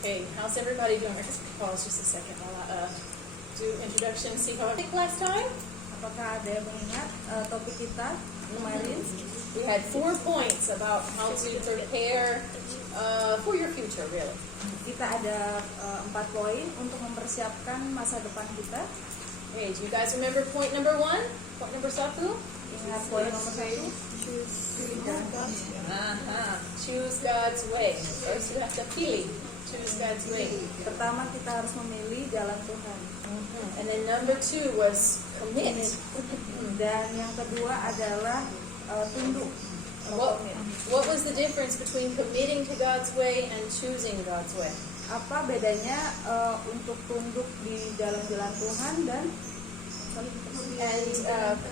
Okay, how's everybody doing? I guess pause just a second while I do introduction. See how I think last time? Apakah ada yang mengingat topik kita kemarin? We had 4 points about how to prepare for your future, really. Kita ada 4 poin untuk mempersiapkan masa depan kita. Okay, do you guys remember point number 1? Point number 1? Ingat poin nomor 1. Choose God's way. First you have to pilih. Choose God's way. Pertama kita harus memilih jalan Tuhan. And then number 2 was commit. Dan yang kedua adalah tunduk. What was the difference between committing to God's way and choosing God's way? Apa bedanya untuk tunduk di dalam jalan Tuhan dan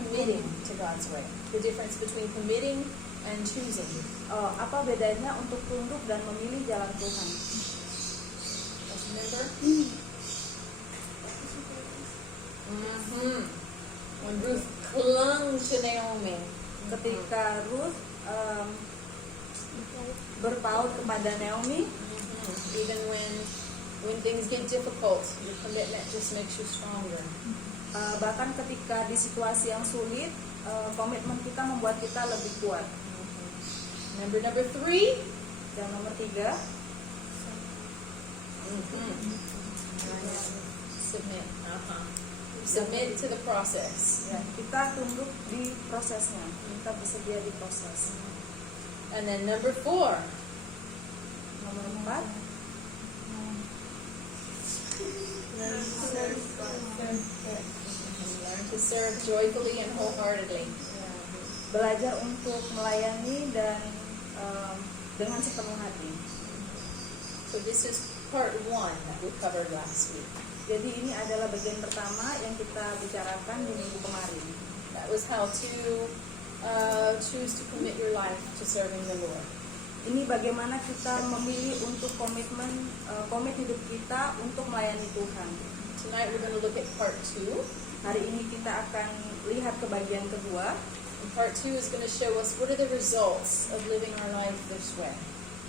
committing to God's way? The difference between committing and choosing. Apa bedanya untuk tunduk dan memilih jalan Tuhan? Remember? When Ruth clung to Naomi. Ketika Ruth berpaut kepada Naomi, Even when things get difficult, your commitment just makes you stronger. Bahkan ketika di situasi yang sulit, komitmen kita membuat kita lebih kuat. Remember number 3? Dan nomor 3, Submit. Submit to the process. ya, kita tunduk di prosesnya, kita bersedia di proses. And then number 4. Nomor 4, Learn to serve joyfully and wholeheartedly. belajar untuk melayani dan dengan sepenuh hati. So this is part 1 that we covered last week. Jadi ini adalah bagian pertama yang kita bicarakan di minggu kemarin. That was how to choose to commit your life to serving the Lord. Ini bagaimana kita memilih untuk komit hidup kita untuk melayani Tuhan. Tonight we're going to look at part 2. Hari ini kita akan lihat ke bagian kedua. And part 2 is going to show us what are the results of living our life this way.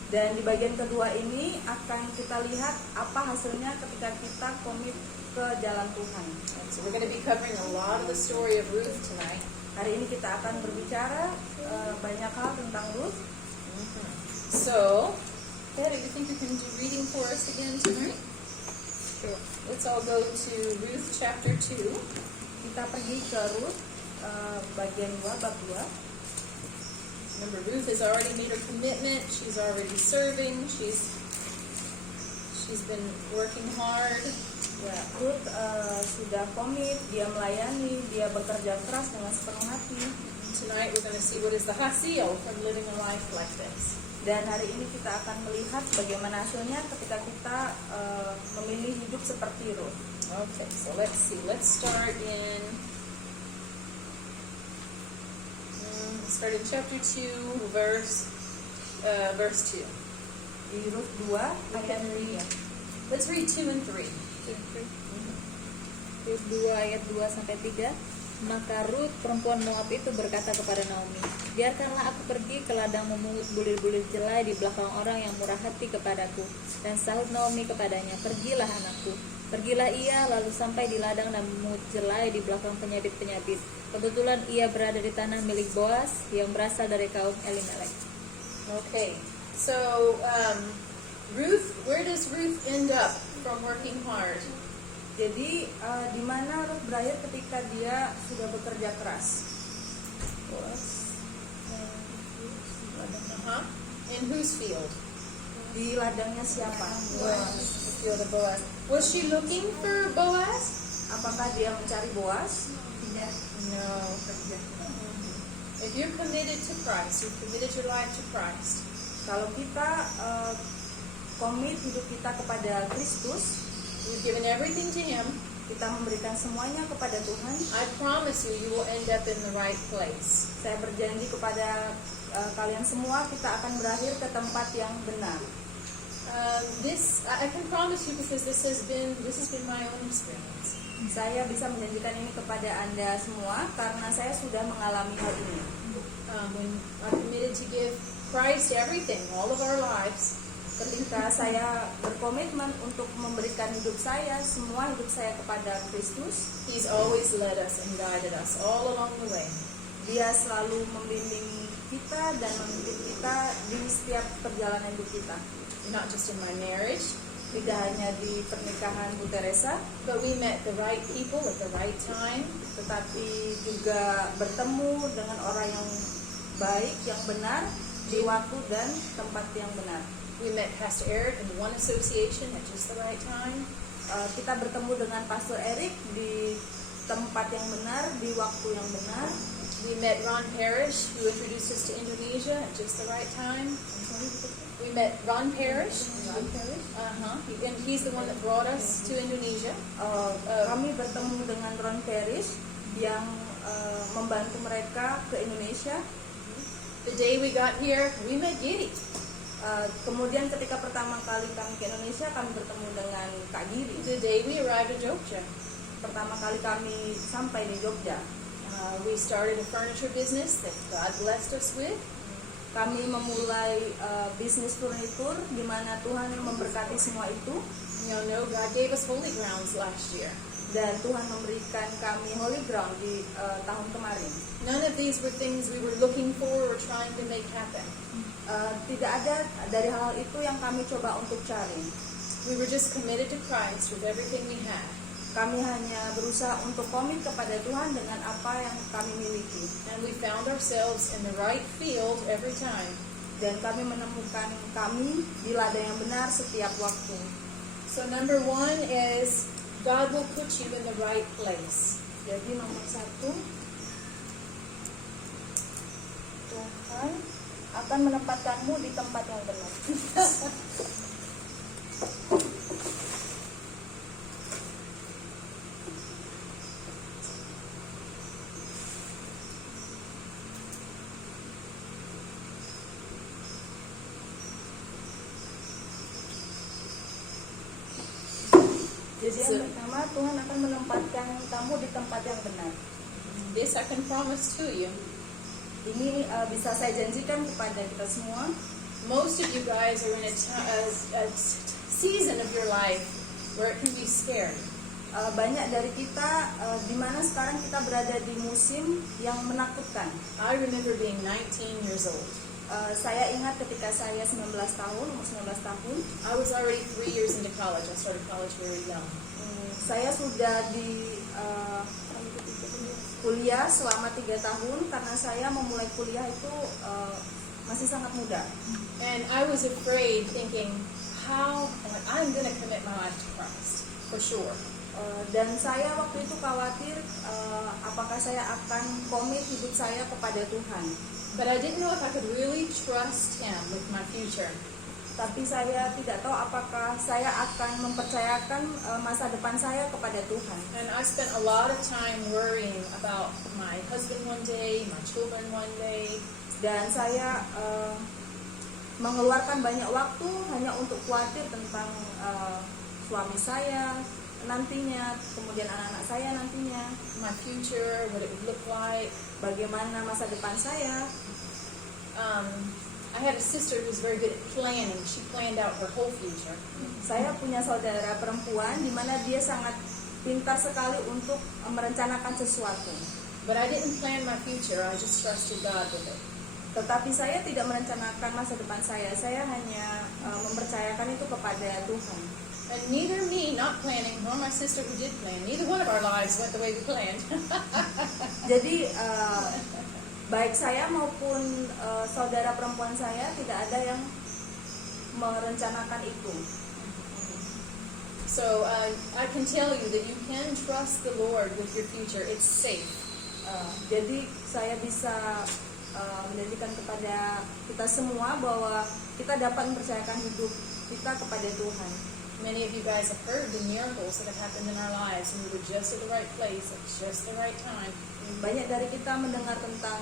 Dan di bagian kedua ini akan kita lihat apa hasilnya ketika kita komit ke jalan Tuhan. And so we're going to be covering a lot of the story of Ruth tonight. Hari ini kita akan berbicara banyak hal tentang Ruth. So, Dad, you think you can do reading for us again tonight? Sure. Let's all go to Ruth chapter 2. Kita pergi ke Ruth bagian 2, bab 2. Remember, Ruth has already made her commitment. She's already serving. She's been working hard. Ya, Ruth sudah komit, dia melayani, dia bekerja keras dengan sepenuh hati. Tonight we're going to see what is the hasil from living a life like this. Dan hari ini kita akan melihat bagaimana hasilnya ketika kita memilih hidup seperti Ruth. Okay, so let's see. Let's start in chapter 2, verse 2. Di Ruth 2 ayat 3. Let's read 2 and 3. Ruth 2 ayat 2 sampai 3. Maka Ruth perempuan Moab itu berkata kepada Naomi, biarkanlah aku pergi ke ladang memungut bulir-bulir jelai di belakang orang yang murah hati kepadaku. Dan sahut Naomi kepadanya, pergilah anakku. Pergilah ia, lalu sampai di ladang dan memungut jelai di belakang penyabit-penyabit. Kebetulan ia berada di tanah milik Boaz yang berasal dari kaum Elimelek. Okay, so Ruth, where does Ruth end up from working hard? Jadi di mana Ruth berakhir ketika dia sudah bekerja keras? In whose field? Di ladangnya siapa? The field of Boaz. Was she looking for Boaz? Apakah dia mencari Boaz? No. If you're committed to Christ, you've committed your life to Christ. Kalau kita komit hidup kita kepada Kristus, You've given everything to Him. kita memberikan semuanya kepada Tuhan. I promise you, you will end up in the right place. Saya berjanji kepada kalian semua, kita akan berakhir ke tempat yang benar. I can promise you because this has been my own experience. Saya bisa menjanjikan ini kepada Anda semua karena saya sudah mengalami hal ini. When I'm committed to give Christ everything, all of our lives, Ketika saya berkomitmen untuk memberikan semua hidup saya kepada Kristus, He's always led us and guided us all along the way. Dia selalu membimbing kita dan memimpin kita di setiap perjalanan hidup kita. Not just in my marriage, Tidak hanya di pernikahan Bu Teresa, but we met the right people at the right time. tetapi juga bertemu dengan orang yang baik, yang benar, di waktu dan tempat yang benar. We met Pastor Eric in one association at just the right time. Kita bertemu dengan Pastor Eric di tempat yang benar, di waktu yang benar. We met Ron Parrish, who introduced us to Indonesia at just the right time. We met Ron Parrish. And he's the one that brought us to Indonesia. Kami bertemu dengan Ron Parrish yang membantu mereka ke Indonesia. The day we got here, we met Giri. Kemudian ketika pertama kali kami ke Indonesia, kami bertemu dengan Kak Giri. The day we arrived in Jogja. Pertama kali kami sampai di Jogja, We started a furniture business that God blessed us with. kami memulai bisnis furnitur di mana Tuhan yang memberkati semua itu, You know, God gave us holy grounds last year. dan Tuhan memberikan kami holy ground di tahun kemarin. None of these were things we were looking for or trying to make happen. Tidak ada dari hal itu yang kami coba untuk cari. We were just committed to Christ with everything we had. Kami hanya berusaha untuk komit kepada Tuhan dengan apa yang kami miliki. And we found ourselves in the right field every time. Dan kami menemukan kami di ladang yang benar setiap waktu. So number 1 is God will put you in the right place. Jadi nomor 1, Tuhan akan menempatkanmu di tempat yang benar. Jadi yang pertama, Tuhan akan menempatkan kamu di tempat yang benar. This I can promise to you. Ini bisa saya janjikan kepada kita semua. Most of you guys are in a season of your life where it can be scary. Banyak dari kita di mana sekarang kita berada di musim yang menakutkan. I remember being 19 years old. Saya ingat ketika saya 19 tahun, umur 19 tahun, I was already 3 years into college. I started college very young. Saya sudah di kuliah selama 3 tahun karena saya memulai kuliah itu masih sangat muda. And I was afraid, thinking, I'm going to commit my life to Christ, for sure. Dan saya waktu itu khawatir apakah saya akan komit hidup saya kepada Tuhan. But I didn't know if I could really trust Him with my future. Tapi saya tidak tahu apakah saya akan mempercayakan masa depan saya kepada Tuhan. And I spent a lot of time worrying about my husband one day, my children one day. Dan saya mengeluarkan banyak waktu hanya untuk khawatir tentang suami saya nantinya, kemudian anak-anak saya nantinya, My future, what it would look like. bagaimana masa depan saya. I had a sister who was very good at planning. She planned out her whole future. Saya punya saudara perempuan di mana dia sangat pintar sekali untuk merencanakan sesuatu. But I didn't plan my future. I just trusted God with it. Tetapi saya tidak merencanakan masa depan saya hanya mempercayakan itu kepada Tuhan. And neither me, not planning, nor my sister who did plan, neither one of our lives went the way we planned. Jadi baik saya maupun saudara perempuan saya tidak ada yang merencanakan itu. So I can tell you that you can trust the Lord with your future. It's safe. Jadi saya bisa menjanjikan kepada kita semua bahwa kita dapat mempercayakan hidup kita kepada Tuhan. Many of you guys have heard the miracles that have happened in our lives, and we were just at the right place at just the right time. Banyak dari kita mendengar tentang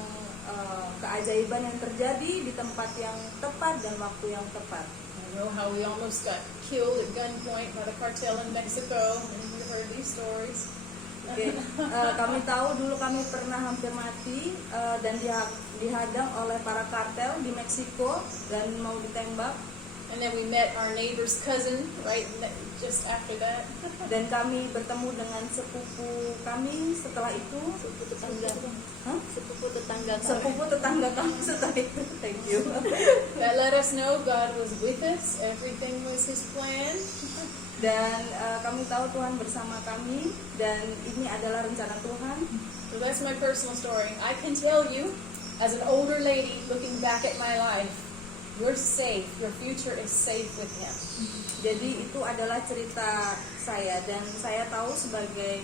keajaiban yang terjadi di tempat yang tepat dan waktu yang tepat. I know how we almost got killed at gunpoint by the cartel in Mexico. Many of you have heard these stories. Oke, kami tahu dulu kami pernah hampir mati dan dihadang oleh para kartel di Meksiko dan mau ditembak. And then we met our neighbor's cousin just after that. Dan kami bertemu dengan sepupu kami setelah itu. Sepupu tetangga. Hah? Sepupu tetangga. Sepupu tetangga kami setelah itu. Thank you. That let us know God was with us. Everything was His plan. Dan kami tahu Tuhan bersama kami dan ini adalah rencana Tuhan. So that's my personal story. I can tell you, as an older lady looking back at my life, you're safe. Your future is safe with Him. Jadi itu adalah cerita saya dan saya tahu sebagai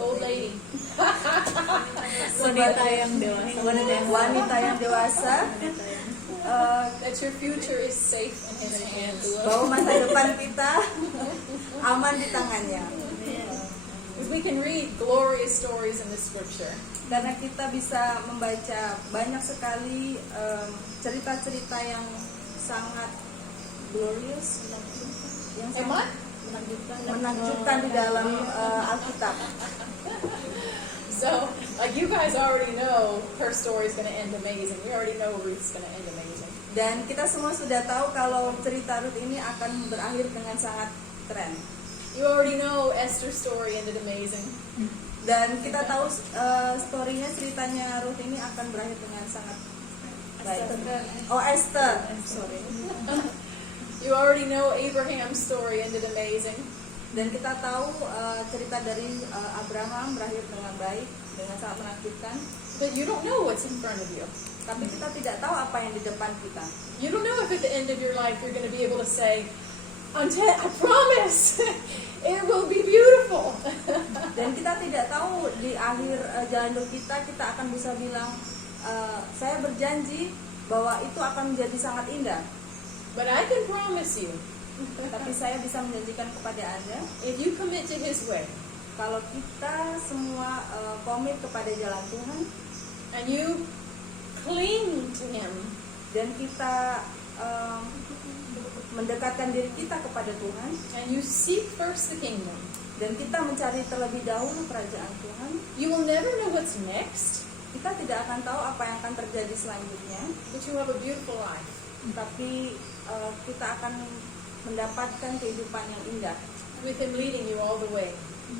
Old lady. Wanita yang dewasa. wanita yang dewasa That your future is safe in His hands. bahwa masa depan kita aman di tangannya. Because we can read glorious stories in the Scripture. Karena kita bisa membaca banyak sekali cerita-cerita yang sangat glorious, yang sangat menakjubkan di dalam Alkitab. So, like you guys already know, her story's going to end amazing. We already know Ruth's going to end amazing. Dan kita semua sudah tahu kalau cerita Ruth ini akan berakhir dengan sangat keren. You already know Esther's story ended amazing. Dan kita tahu story-nya, ceritanya Ruth ini akan berakhir dengan sangat baik. Oh, Esther. Sorry. You already know Abraham's story ended amazing. Dan kita tahu cerita dari Abraham berakhir dengan baik, dengan sangat menakjubkan. But you don't know what's in front of you. Tapi kita tidak tahu apa yang di depan kita. You don't know if at the end of your life you're going to be able to say, I promise, it will be beautiful. Dan kita tidak tahu di akhir jalan hidup kita akan bisa bilang, saya berjanji bahwa itu akan menjadi sangat indah. But I can promise you, Tapi saya bisa menjanjikan kepada Anda, if you commit to His way, kalau kita semua komit kepada jalan Tuhan, and you cling to Him, dan kita mendekatkan diri kita kepada Tuhan, and you seek first the kingdom, dan kita mencari terlebih dahulu kerajaan Tuhan, you will never know what's next, kita tidak akan tahu apa yang akan terjadi selanjutnya, but you have a beautiful life. tapi kita akan mendapatkan kehidupan yang indah With Him leading you all the way.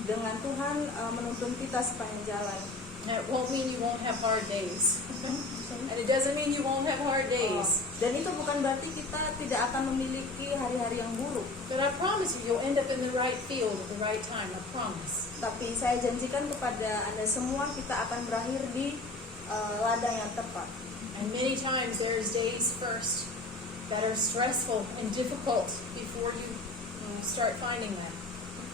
dengan Tuhan menuntun kita sepanjang jalan. And it won't mean you won't have hard days. And it doesn't mean you won't have hard days. Dan itu bukan berarti kita tidak akan memiliki hari-hari yang buruk. But I promise you, you'll end up in the right field at the right time. I promise. Tapi saya janjikan kepada Anda semua, kita akan berakhir di ladang yang tepat. And many times there's days first that are stressful and difficult before you start finding that.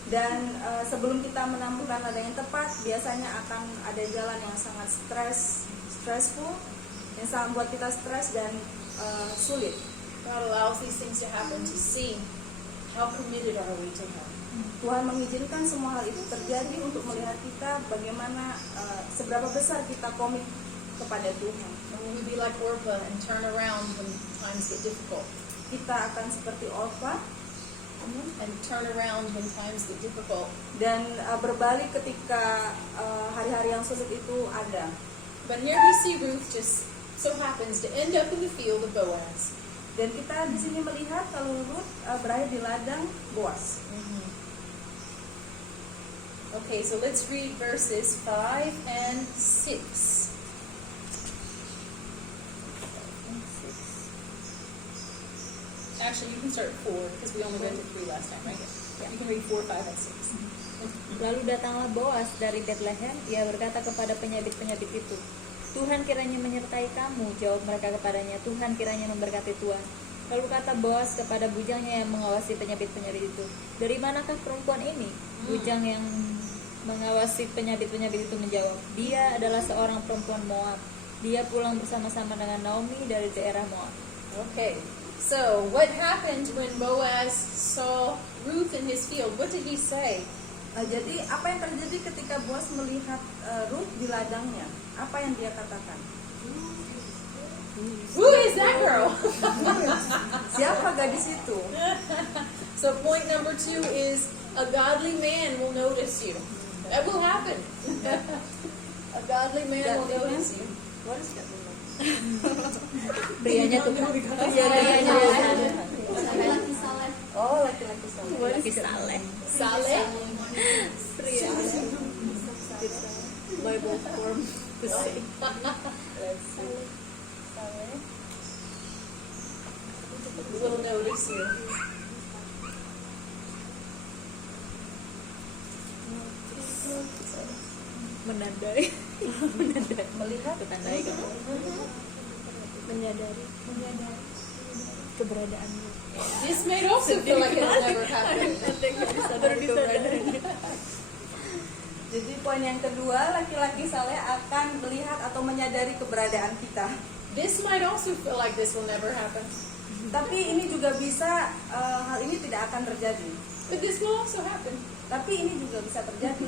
Dan sebelum kita menemukan ladang yang tepat, biasanya akan ada jalan yang sangat stressful, yang sangat membuat kita stres dan sulit. God allows these things to happen to see how committed are we to Him. Tuhan mengizinkan semua hal itu terjadi untuk melihat kita bagaimana seberapa besar kita komit kepada Tuhan. And will we be like Orpah and turn around when times get difficult? Kita akan seperti Orpah And turn around when times get difficult. dan berbalik ketika hari-hari yang sulit itu ada. But here we see Ruth just so happens to end up in the field of Boaz. Dan kita di sini melihat kalau Ruth berakhir di ladang Boaz. Okay, so let's read verses 5 and 6. Actually, you can start at 4 because we only read to 3 last time, right? Yeah. You can read 4, 5, and 6. Lalu datanglah Boas dari Betlehem, ia berkata kepada penyabit-penyabit itu, Tuhan kiranya menyertai kamu. Jawab mereka kepadanya, Tuhan kiranya memberkati Tuhan. Lalu kata Boas kepada bujangnya yang mengawasi penyabit-penyabit itu, dari manakah perempuan ini? Bujang yang mengawasi penyabit-penyabit itu menjawab, dia adalah seorang perempuan Moab. Dia pulang bersama-sama dengan Naomi dari daerah Moab. Okay, so what happened when Boaz saw Ruth in his field? What did he say? Jadi apa yang terjadi ketika Boaz melihat Ruth di ladangnya? Apa yang dia katakan? Who is that girl? Siapa gadis itu? So point number 2 is a godly man will notice you. That will happen. A godly man will notice you. What is that? Prianya tuh. Prianya. Laki-laki saleh. Oh, laki-laki saleh. Laki saleh. Saleh. Pria. Bible form to say. Let's see. Saleh. We'll notice you. Menandai. Melihat. Ketandai kan. Menyadari keberadaanmu. This might also feel like it'll never happen. Sadari keberadaannya. Jadi poin yang kedua, laki-laki saleh akan melihat atau menyadari keberadaan kita. This might also feel like this will never happen. Tapi ini juga bisa hal ini tidak akan terjadi. But this will also happen. Tapi ini juga bisa terjadi.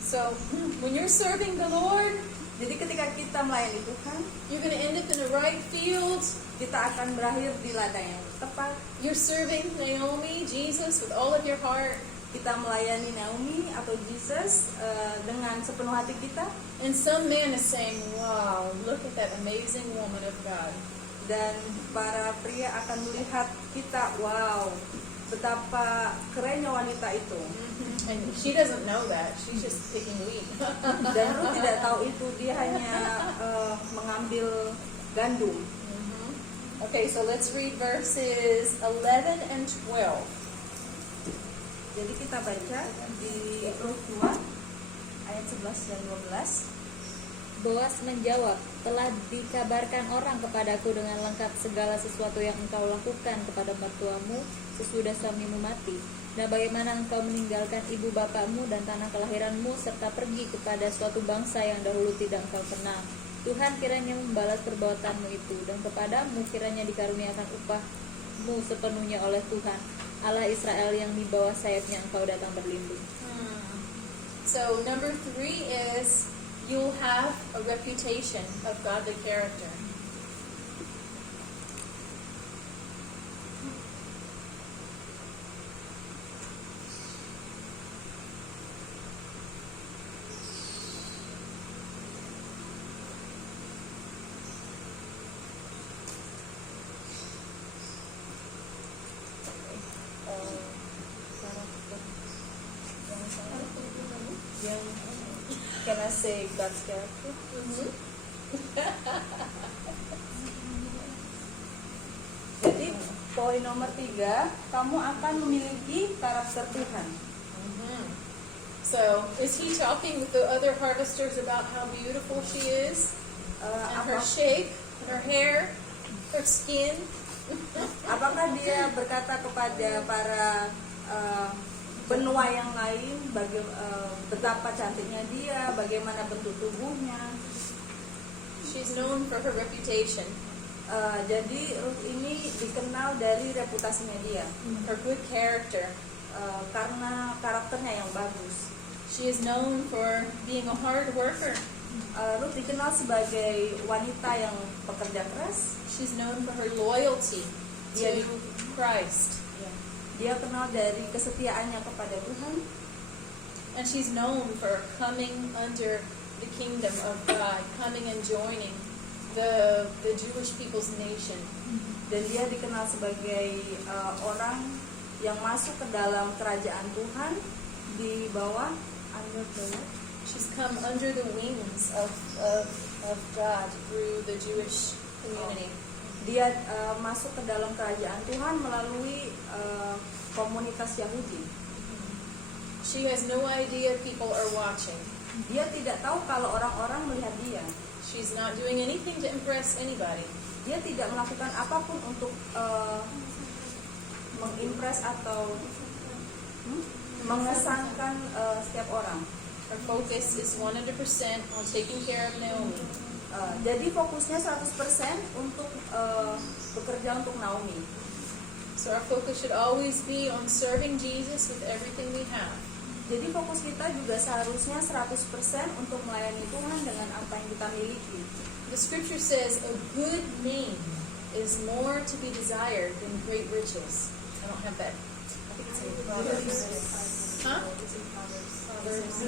So, when you're serving the Lord, Jadi ketika kita melayani Tuhan, you're going to end up in the right field. kita akan berakhir di ladang yang tepat. You're serving Naomi, Jesus, with all of your heart. Kita melayani Naomi atau Jesus dengan sepenuh hati kita. And some man is saying, wow, look at that amazing woman of God. Dan para pria akan melihat kita, wow, betapa kerennya wanita itu. And she doesn't know that. She's just picking wheat. Dan Ruth tidak tahu itu, dia hanya mengambil gandum. Okay, so let's read verses 11 and 12. Jadi kita baca di Ruth 2 ayat 11 dan 12. Boas menjawab, telah dikabarkan orang kepadaku dengan lengkap segala sesuatu yang engkau lakukan kepada mertuamu sesudah suamimu mati. Dan bagaimana engkau meninggalkan ibu bapakmu dan tanah kelahiranmu serta pergi kepada suatu bangsa yang dahulu tidak engkau kenal. Tuhan kiranya membalas perbuatanmu itu, dan kepadamu kiranya dikaruniakan upahmu sepenuhnya oleh Tuhan, Allah Israel yang di bawah sayapnya engkau datang berlindung. So number 3 is you'll have a reputation of godly character. Yang can I say God's character? Jadi poin nomor 3, kamu akan memiliki karakter Tuhan. So is he talking with the other harvesters about how beautiful she is? And her shape, her hair, her skin? Apakah dia berkata kepada para benua yang lain betapa cantiknya dia, bagaimana bentuk tubuhnya? She's known for her reputation, Jadi Ruth ini dikenal dari reputasinya dia, her good character. karena karakternya yang bagus. She is known for being a hard worker. Ruth dikenal sebagai wanita yang pekerja keras. She's known for her loyalty to Yeah. Christ. Dia kenal dari kesetiaannya kepada Tuhan. And she's known for coming under the kingdom of God, coming and joining the Jewish people's nation. Dan dia dikenal sebagai orang yang masuk ke dalam kerajaan Tuhan di bawah under the She's come under the wings of God through the Jewish community. dia masuk ke dalam kerajaan Tuhan melalui komunitas Yahudi. She has no idea people are watching. Dia tidak tahu kalau orang-orang melihat dia. She's not doing anything to impress anybody. Dia tidak melakukan apapun untuk mengimpress atau mengesankan setiap orang. Her focus is 100% on taking care of Naomi. Jadi fokusnya 100% untuk bekerja untuk Naomi. So our focus should always be on serving Jesus with everything we have. Jadi fokus kita juga seharusnya 100% untuk melayani Tuhan dengan apa yang kita miliki. The scripture says a good name is more to be desired than great riches. I don't have that. I think it's in Proverbs. Huh? Proverbs.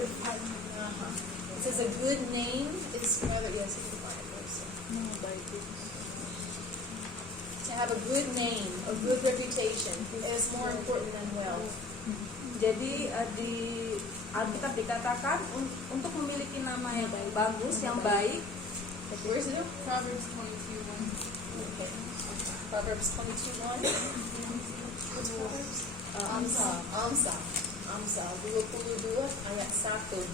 It says a good name is rather, yes, it's the Proverbs. To have a good name, a good reputation, is more important than wealth. Jadi di Alkitab dikatakan untuk memiliki nama yang bagus, yang baik. Where's it? Proverbs 22:1. Okay. Proverbs 22:1. What's Proverbs? Amsal 22 ayat 1.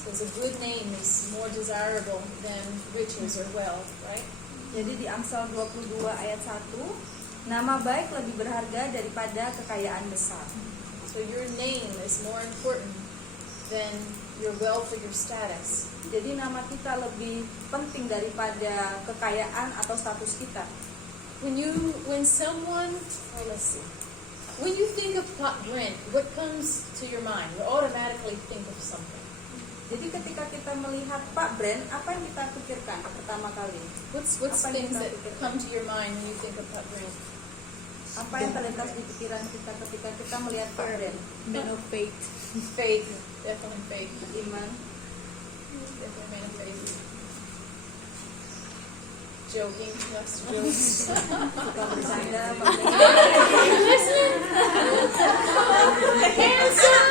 Says a good name is more desirable than riches or wealth, right? Jadi di Amsal 22 ayat 1, nama baik lebih berharga daripada kekayaan besar. So your name is more important than your wealth or your status. Jadi nama kita lebih penting daripada kekayaan atau status kita. When someone, let's see, when you think of Pat Brent, what comes to your mind? You automatically think of something. Jadi ketika kita melihat Pak Brent, apa yang kita pikirkan pertama kali? What's Apa yang things kita that pikirkan? come to your mind when you think of Pat Brent? Apa yang terlintas di pikiran kita ketika kita melihat Pak Brent? Man of faith. Faith, definitely faith. Iman. Definitely man of faith. Joking, loves to joke. Suka bercanda, Listen. Handsome.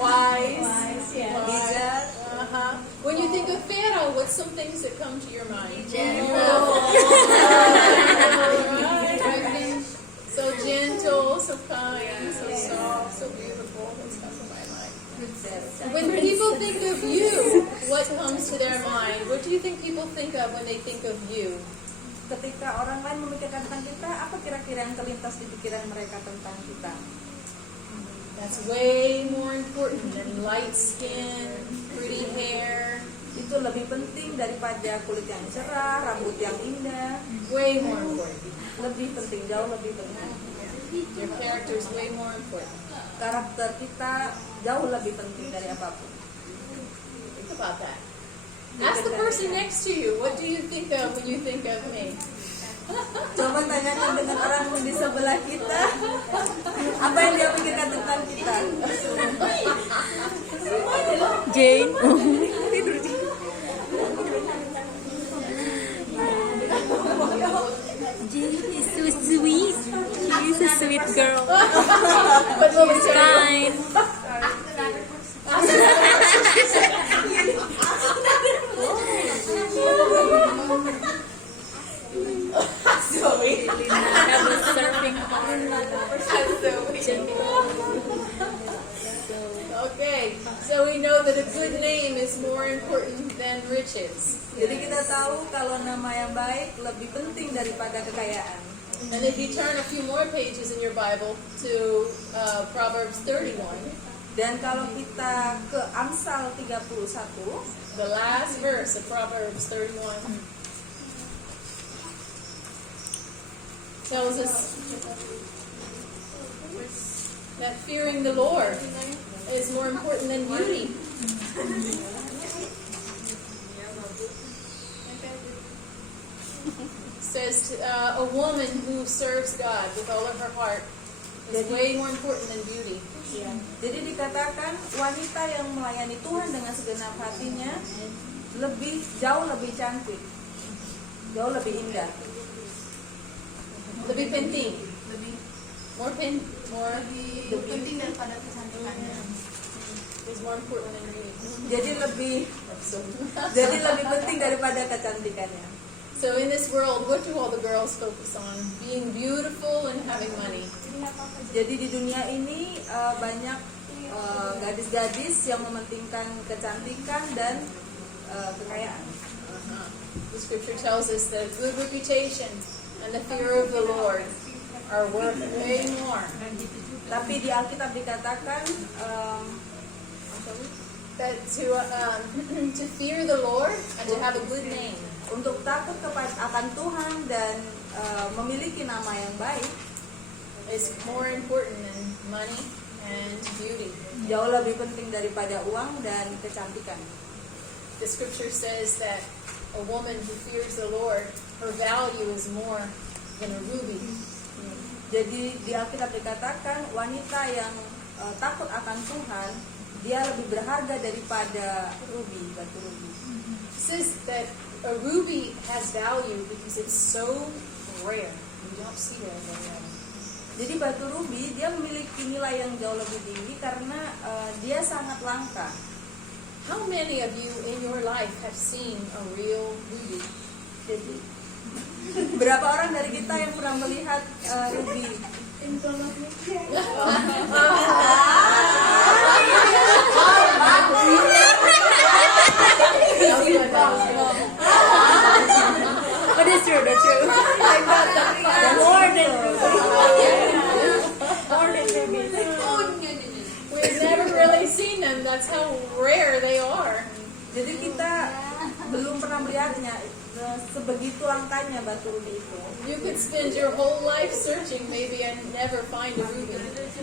Wise. bijak. When you think of Pharaoh, what's some things that come to your mind? So gentle, so kind, so soft, so beautiful. That's not in my mind. When people think of you, what comes to their mind? What do you think people think of when they think of you? Ketika orang lain memikirkan tentang kita, apa kira-kira yang terlintas di pikiran mereka tentang kita? That's way more important than light skin, pretty hair. Itu lebih penting daripada kulit yang cerah, rambut yang indah. Way more important. Lebih penting, jauh lebih penting. Your character is way more important. Karakter kita jauh lebih penting dari apapun. Think about that. Ask the person next to you, what do you think of when you think of me? Coba tanyakan dengan orang di sebelah kita, apa yang dia pikirkan tentang kita. Jane. Jane is so sweet. She is a sweet girl. But let me She's tell you, kind. Zoe. I was surfing hard. Okay, so we know that a good name is more important than riches. Jadi kita tahu kalau nama yang baik lebih penting daripada kekayaan. And if you turn a few more pages in your Bible to Proverbs 31, Dan kalau kita ke Amsal 31, the last verse of Proverbs 31, tells us that fearing the Lord is more important than beauty. Says a woman who serves God with all of her heart is way more important than beauty. jadi dikatakan wanita yang melayani Tuhan dengan segenap hatinya jauh lebih cantik, jauh lebih indah. Lebih penting. More penting daripada kecantikannya. is more important than beauty. Jadi lebih penting daripada kecantikannya. So in this world, what do all the girls focus on? Being beautiful and having money. Jadi di dunia ini banyak gadis-gadis yang mementingkan kecantikan dan kekayaan. The scripture tells us that a good reputation and the fear of the Lord are worth way more. Tapi di Alkitab dikatakan That to fear the Lord and to have a good name untuk takut akan Tuhan dan memiliki nama yang baik is more important than money and beauty. jauh lebih penting daripada uang dan kecantikan. The scripture says that a woman who fears the Lord, her value is more than a ruby. Jadi di Alkitab dikatakan wanita yang takut akan Tuhan, dia lebih berharga daripada ruby, batu ruby. It says that a ruby has value because it's so rare. You don't see it very often. Jadi batu ruby dia memiliki nilai yang jauh lebih tinggi karena dia sangat langka. How many of you in your life have seen a real ruby? Jadi berapa orang dari kita yang pernah melihat ruby? Oh, that's true. More than We've never really seen them. That's how rare they are. Jadi kita belum pernah melihatnya, sebegitu langkanya batu ruby itu. You could spend your whole life searching maybe and never find a ruby.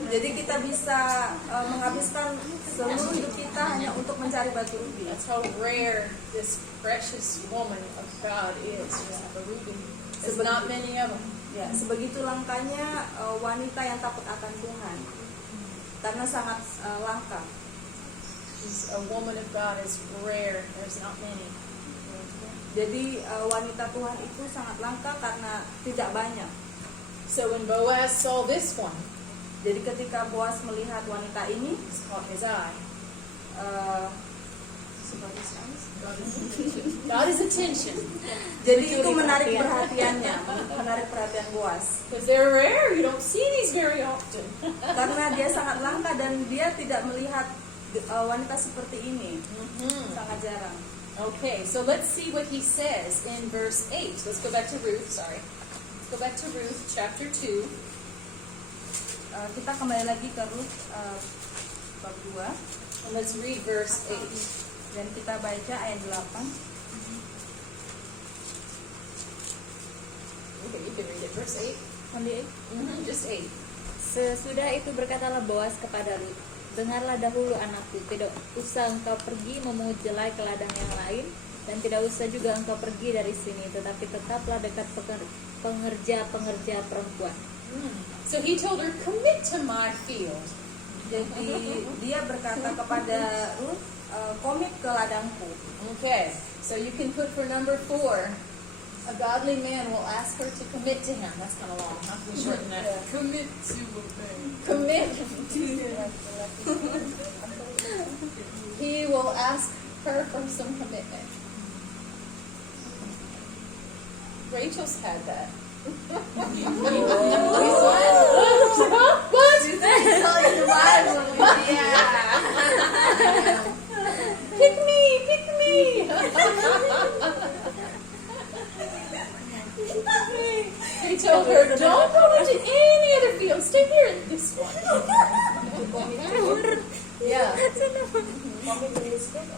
Jadi kita bisa menghabiskan seluruh hidup kita hanya untuk mencari batu ruby. That's how rare this precious woman of God is. A ruby. There's not many of them. Ya, sebegitu langkanya wanita yang takut akan Tuhan, karena sangat langka. A woman of God is rare. There's not many. Jadi wanita Tuhan itu sangat langka karena tidak banyak. So when Boaz saw this one, Jadi ketika Boaz melihat wanita ini, he caught his eye. Got his attention. jadi itu menarik perhatiannya, menarik perhatian Boaz. Because they're rare. You don't see these very often. Karena dia sangat langka dan dia tidak melihat wanita seperti ini, sangat jarang. Okay, so let's see what he says in verse 8. Let's go back to Ruth, Let's go back to Ruth, chapter 2. Kita kembali lagi ke Rut bab 2 And let's read verse 8. dan kita baca ayat 8. Okay, you can read it. Verse 8. Only 8. Just 8. Sesudah itu berkatalah Boaz kepada Rut, dengarlah dahulu anakku, tidak usah engkau pergi memungut jelai ke ladang yang lain, dan tidak usah juga engkau pergi dari sini, tetapi tetaplah dekat pengerja-pengerja perempuan. So he told her, commit to my field. Jadi dia berkata kepada Rut, komit ke ladangku. Okay, so you can put for number 4. A godly man will ask her to commit to him. That's kind of long, huh? We shorten that. Commit to a man. Commit. He will ask her for some commitment. Rachel's had that. What? Pick me. He told her, don't go into any other field. Stay here in this one. Yeah.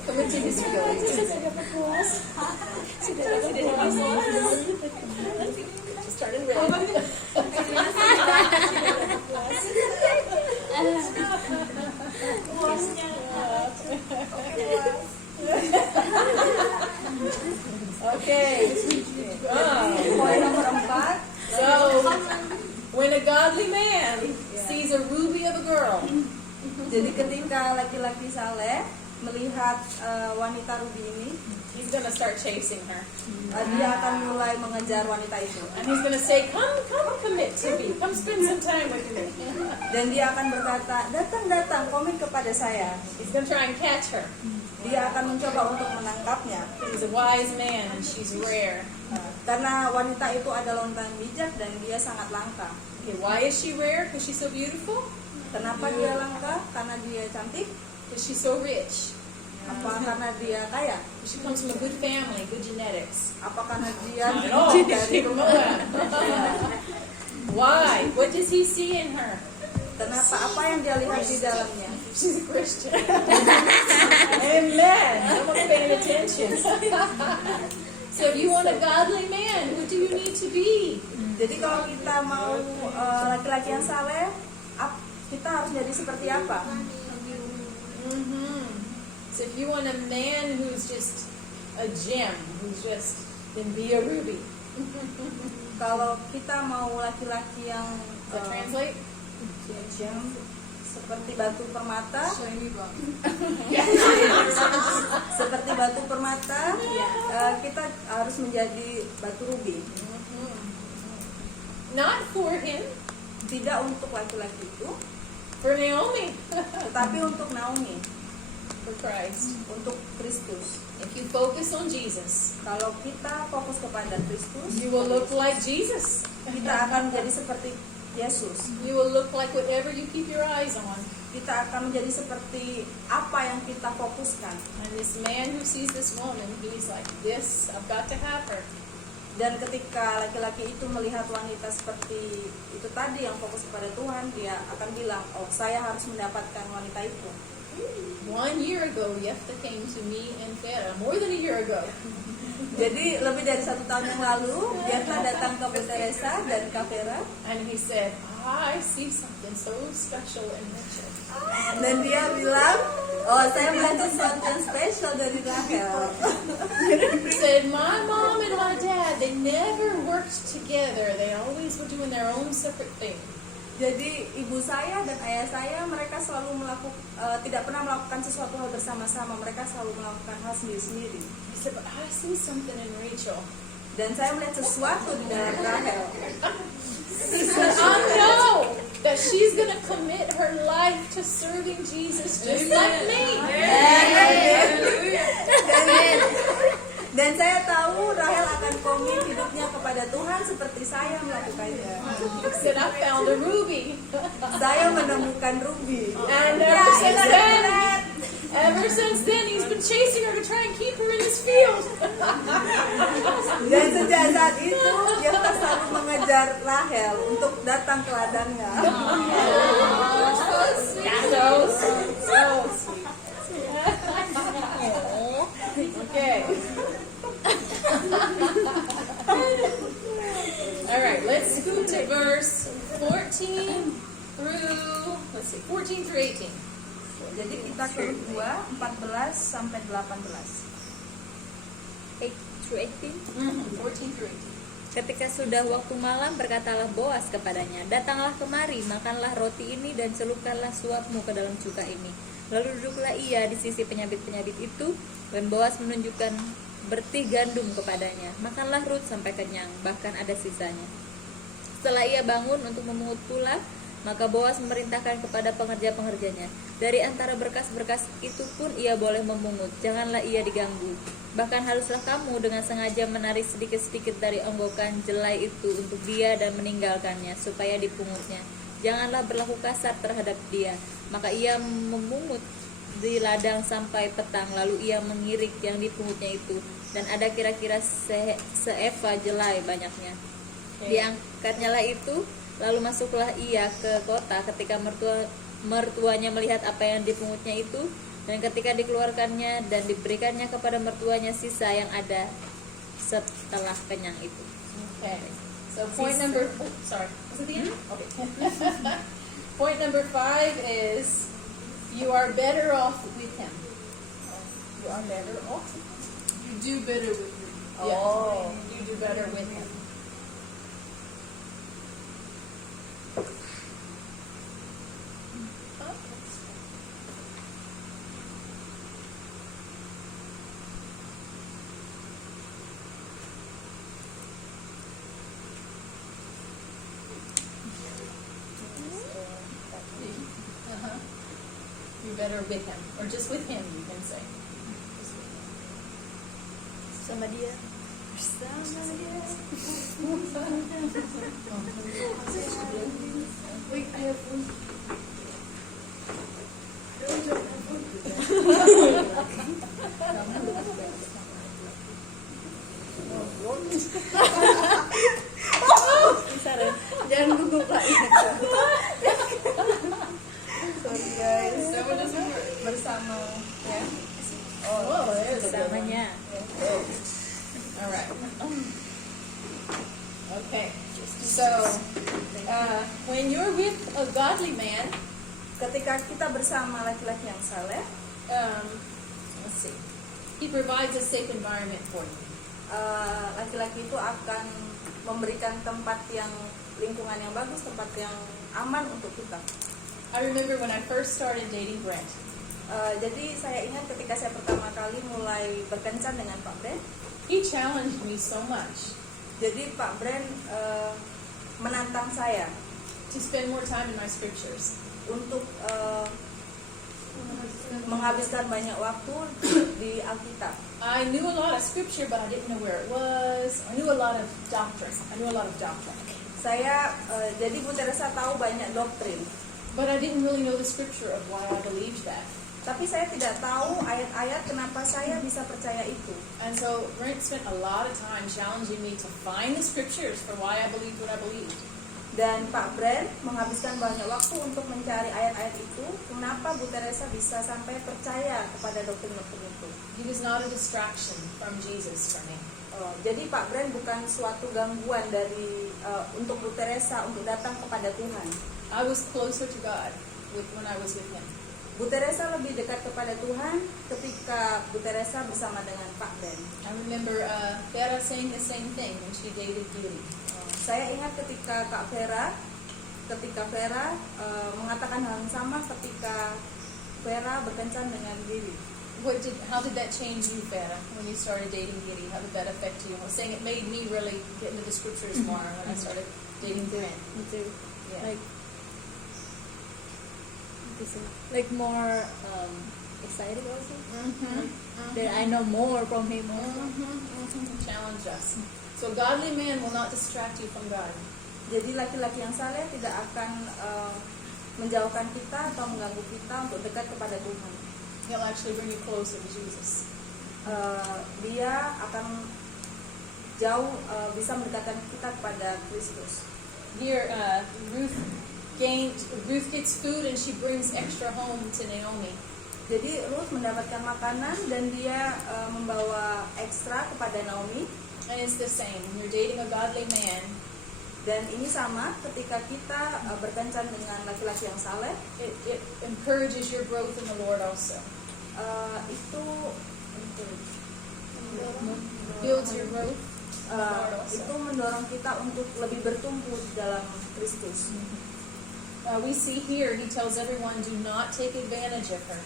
Commit to his field. She started red. Okay. Poin nomor 4. So, when a godly man sees a ruby of a girl, Jadi ketika laki-laki saleh melihat wanita ruby ini, he's going to start chasing her. dia akan mulai mengejar wanita itu. And he's going to say, come commit to me. Come spend some time with me. Dan dia akan berkata, datang, komit kepada saya. He's going to try and catch her. Dia akan mencoba untuk menangkapnya. He's a wise man and she's rare. Karena wanita itu adalah wanita yang bijak dan dia sangat langka. Okay, why is she rare? Because she's so beautiful? Kenapa dia langka? Karena dia cantik. Because she's so rich? Apa karena dia kaya? She comes from a good family, good genetics. Apa karena dia Oh, dari Moab. Why? What does he see in her? Kenapa? Apa yang dia lihat di dalamnya? She's a Christian. Amen. Someone paying attention. So if you want a godly man, who do you need to be? Jadi kalau kita mau laki-laki yang saleh, kita harus jadi seperti apa? So if you want a man who's just a gem, who's just, then be a ruby. Kalau kita mau laki-laki yang Does that translate? yang seperti batu permata, Shiny box. seperti batu permata, kita harus menjadi batu rubi. Not for him, Tidak untuk laki-laki itu, for Naomi, tetapi untuk Naomi, for Christ. untuk Kristus. If you focus on Jesus, Kalau kita fokus kepada Kristus, you will look like Jesus. kita akan menjadi seperti Yesus. You will look like whatever you keep your eyes on. Kita akan menjadi seperti apa yang kita fokuskan. And this man who sees this woman, he's like, this, I've got to have her. Dan ketika laki-laki itu melihat wanita seperti itu tadi yang fokus kepada Tuhan, dia akan bilang, oh saya harus mendapatkan wanita itu. 1 year ago, Jephthah came to me and Farah, more than a year ago. Jadi lebih dari 1 tahun yang lalu, dia telah datang ke Bu Teresa dan Kak Vera, And he said, I see something so special in Rachel. dan dia bilang, oh saya melihat sesuatu yang spesial dari Rahel. He said, my mom and my dad, they never worked together. They always were doing their own separate thing. Jadi ibu saya dan ayah saya mereka selalu tidak pernah melakukan sesuatu hal bersama-sama. Mereka selalu melakukan hal sendiri-sendiri. He said, but I see something in Rachel. Dan saya melihat sesuatu di dalam Rahel. He said, I know that she's going to commit her life to serving Jesus just like me. Dan saya tahu Rahel akan komit hidupnya kepada Tuhan seperti saya melakukannya. He said, I found a ruby. Saya menemukan Ruby. And Ya, ever since then, he's been chasing her to try and keep her in his field. Dan sejak saat itu dia selalu mengejar Rahel untuk datang ke ladangnya. So sweet. Okay. All right, let's scoot to verse 14 through 18. Jadi kita ke 2, 14 sampai 18. 8 through 18. 14 through 18. Ketika sudah waktu malam, berkatalah Boas kepadanya, datanglah kemari, makanlah roti ini dan celupkanlah suapmu ke dalam cuka ini. Lalu duduklah ia di sisi penyabit-penyabit itu, dan Boas menunjukkan bertih gandum kepadanya. Makanlah Rut sampai kenyang, bahkan ada sisanya. Setelah ia bangun untuk memungut pula, maka Boas memerintahkan kepada pengerja-pengerjanya, dari antara berkas-berkas itu pun ia boleh memungut, janganlah ia diganggu. Bahkan haruslah kamu dengan sengaja menarik sedikit-sedikit dari onggokan jelai itu untuk dia dan meninggalkannya, supaya dipungutnya. Janganlah berlaku kasar terhadap dia. Maka ia memungut di ladang sampai petang, lalu ia mengirik yang dipungutnya itu, dan ada kira-kira seeva jelai banyaknya. Diangkatnya lah itu, lalu masuklah ia ke kota ketika mertuanya melihat apa yang dipungutnya itu, dan ketika dikeluarkannya dan diberikannya kepada mertuanya sisa yang ada setelah kenyang itu. Okay. So point number, sorry, was it the end? Okay. Point number 5 is you are better off with him. You are better off. You do better with me. Oh, you do better with him. You better with him, or just with him, you can say. Sama dia. Wait, I have one. Bisa Ren. Jangan gugup Pak. Sorry guys. That one doesn't work. Bersama ya. Oh, there's a good one. Bersamanya. All right. Okay. So, when you're with a godly man, Ketika kita bersama laki-laki yang saleh, let's see, he provides a safe environment for you. laki-laki itu akan memberikan tempat yang lingkungan yang bagus, tempat yang aman untuk kita. I remember when I first started dating Brent. Jadi saya ingat ketika saya pertama kali mulai berkencan dengan Pak Brent. He challenged me so much Jadi Pak Brent menantang saya to spend more time in my scriptures. untuk menghabiskan banyak waktu di Alkitab. I knew a lot of scripture, but I didn't know where it was. I knew a lot of doctrine. Saya jadi Bu Teresa tahu banyak doktrin, But I didn't really know the scripture of why I believed that. tapi saya tidak tahu ayat-ayat kenapa saya bisa percaya itu. And so Brent spent a lot of time challenging me to find the scriptures for why I believed what I believed. Dan Pak Brent menghabiskan banyak waktu untuk mencari ayat-ayat itu. Kenapa Bu Teresa bisa sampai percaya kepada doktrin-doktrin itu? He was not a distraction from Jesus for me. Jadi Pak Brent bukan suatu gangguan dari untuk Bu Teresa untuk datang kepada Tuhan. I was closer to God when I was with him. Bu Teresa lebih dekat kepada Tuhan ketika Bu Teresa bersama dengan Pak Brent. I remember Vera saying the same thing when she dated Gili. Saya ingat ketika Vera mengatakan hal yang sama ketika Vera berkencan dengan Gili. How did that change you, Vera, when you started dating Gili? How did that affect you? I was saying it made me really get into the scriptures more when I started dating Brent. Me too. Yeah. Like more excited also. Mm-hmm. That I know more from him also. Challenge us. So godly man will not distract you from God. Jadi laki-laki yang saleh tidak akan menjauhkan kita atau mengganggu kita untuk dekat kepada Tuhan. He'll actually bring you closer to Jesus. Dia akan jauh bisa mendekatkan kita kepada Kristus. Here, Ruth gets food and she brings extra home to Naomi. Jadi Ruth mendapatkan makanan dan dia membawa ekstra kepada Naomi. And it's the same. When you're dating a godly man, Dan ini sama ketika kita berkencan dengan laki-laki yang saleh, it encourages your growth in the Lord also. Itu Builds your growth in the Lord also. itu mendorong kita untuk lebih bertumbuh di dalam Kristus. We see here, he tells everyone, do not take advantage of her.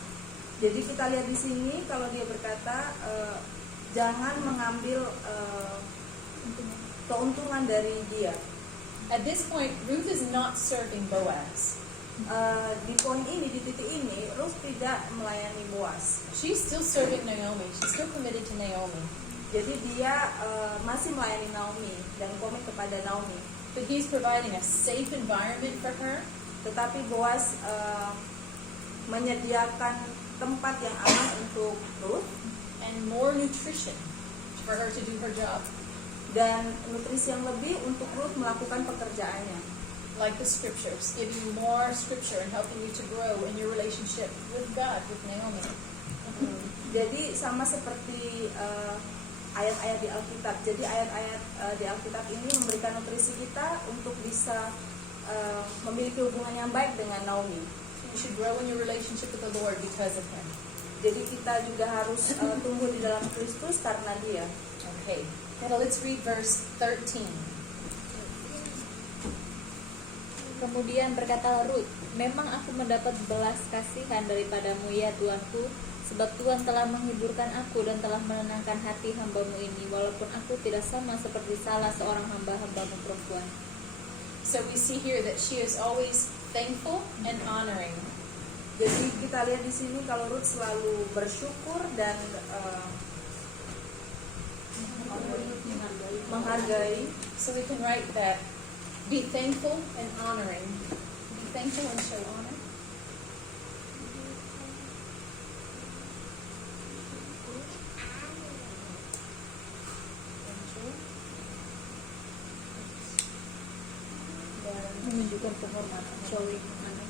Jadi kita lihat di sini kalau dia berkata jangan mengambil keuntungan dari dia. At this point, Ruth is not serving Boaz. Di poin ini, di titik ini, Ruth tidak melayani Boaz. She's still serving Naomi. She's still committed to Naomi. Jadi dia masih melayani Naomi dan komit kepada Naomi. But he's providing a safe environment for her. Tetapi Boaz menyediakan tempat yang aman untuk Ruth And more nutrition for her to do her job. dan nutrisi yang lebih untuk Ruth melakukan pekerjaannya. Like the scriptures, giving you more scripture and helping you to grow in your relationship with God, with Naomi. Jadi sama seperti ayat-ayat di Alkitab. Jadi ayat-ayat di Alkitab ini memberikan nutrisi kita untuk bisa memiliki hubungan yang baik dengan Naomi. You should grow in your relationship with the Lord because of him. Jadi kita juga harus tumbuh di dalam Kristus karena dia. Okay, now let's read verse 13. Kemudian berkatalah Ruth, memang aku mendapat belas kasihan daripadamu ya Tuanku, sebab Tuhan telah menghiburkan aku dan telah menenangkan hati hambamu ini, walaupun aku tidak sama seperti salah seorang hamba-hambamu perempuan. So we see here that she is always thankful and honoring. Jadi kita lihat di sini kalau Ruth selalu bersyukur dan menghargai. So we can write that, be thankful and honoring. Be thankful and show honor. Menunjukkan penghormatan, showing honor.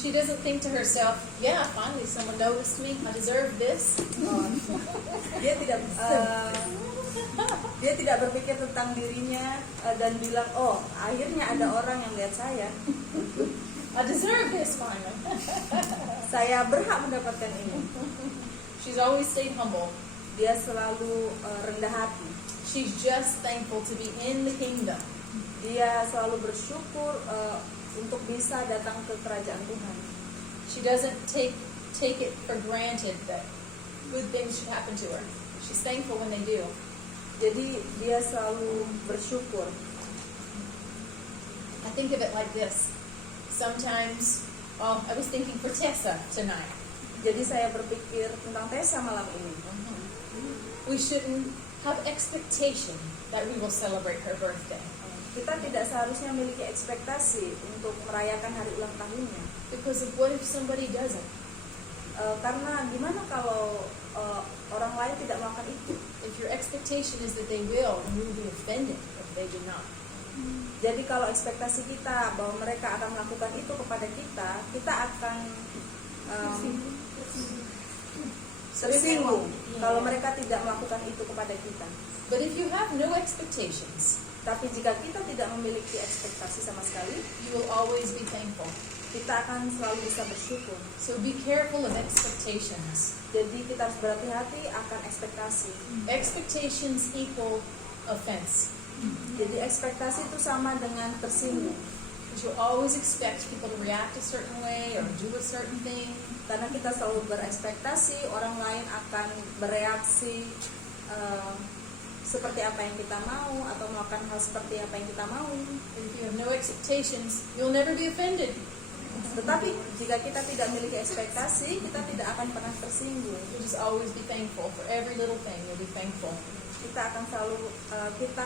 She doesn't think to herself, yeah, finally someone noticed me. I deserve this. Dia tidak Dia tidak berpikir tentang dirinya dan bilang, oh akhirnya ada orang yang lihat saya. I deserve this finally. Saya berhak mendapatkan ini. She's always stayed humble. Dia selalu rendah hati. She's just thankful to be in the kingdom. Dia selalu bersyukur untuk bisa datang ke kerajaan Tuhan. She doesn't take it for granted that good things should happen to her. She's thankful when they do. Jadi dia selalu bersyukur. I think of it like this. Sometimes, I was thinking for Tessa tonight. Jadi saya berpikir tentang Tessa malam ini. We shouldn't have expectation that we will celebrate her birthday. Kita tidak seharusnya memiliki ekspektasi untuk merayakan hari ulang tahunnya. Because of what if somebody doesn't? Karena gimana kalau orang lain tidak melakukan itu? If your expectation is that they will, then you will be offended if they do not. Jadi kalau ekspektasi kita bahwa mereka akan melakukan itu kepada kita, kita akan tersinggung kalau mereka tidak melakukan itu kepada kita. But if you have no expectations, Tapi jika kita tidak memiliki ekspektasi sama sekali, you will always be thankful. kita akan selalu bisa bersyukur. So be careful of expectations. Jadi kita harus berhati-hati akan ekspektasi. Expectations equal offense. Jadi ekspektasi itu sama dengan tersinggung. Because you always expect people to react a certain way or do a certain thing. Karena kita selalu berekspektasi orang lain akan bereaksi seperti apa yang kita mau atau melakukan hal seperti apa yang kita mau. If you have no expectations, you'll never be offended. Tetapi jika kita tidak memiliki ekspektasi, kita tidak akan pernah tersinggung. You'll just always be thankful for every little thing. You'll be thankful. Kita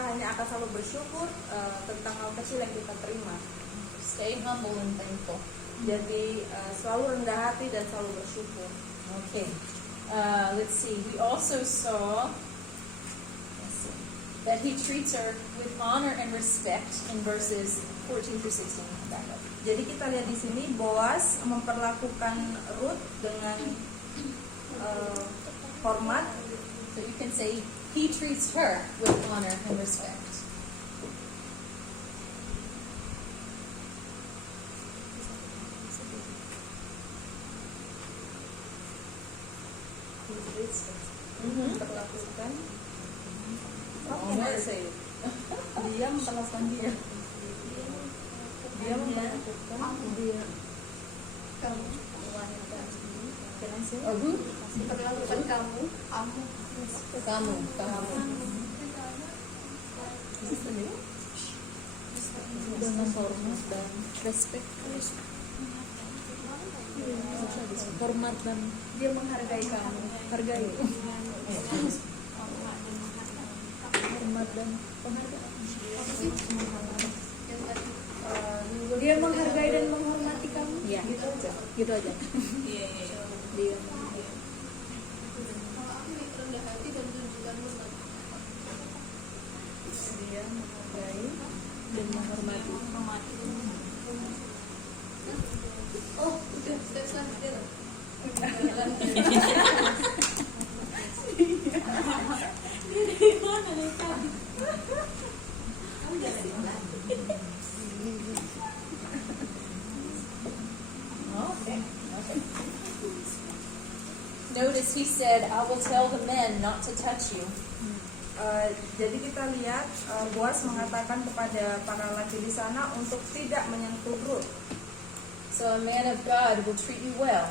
hanya akan selalu bersyukur tentang hal kecil yang kita terima. Stay humble and thankful. Jadi selalu rendah hati dan selalu bersyukur. Okay. Let's see. We also saw that he treats her with honor and respect in verses 14 through 16. Back up. Jadi kita lihat di sini Boaz memperlakukan Ruth dengan hormat. So you can say he treats her with honor and respect. Memperlakukan. What can I say? Dia memperlakukan dia. Dia memperlakukan dia. Kamu. Can I say? Or who? Perlakukan kamu. Kamu. Dengan hormat dan respect. Hormat dan Dia menghargai kamu. hargai. Hormat dan penghargaan. Dia menghargai dan menghormati kamu. Iya. Gitu aja. Gitu aja. Dia Dia menghargai. dan menghormati. Oh, udah step selanjutnya. Okay. Notice he said, I will tell the men not to touch you. Jadi kita lihat Boaz mengatakan kepada para laki di sana untuk tidak menyentuh Ruth. So a man of God will treat you well.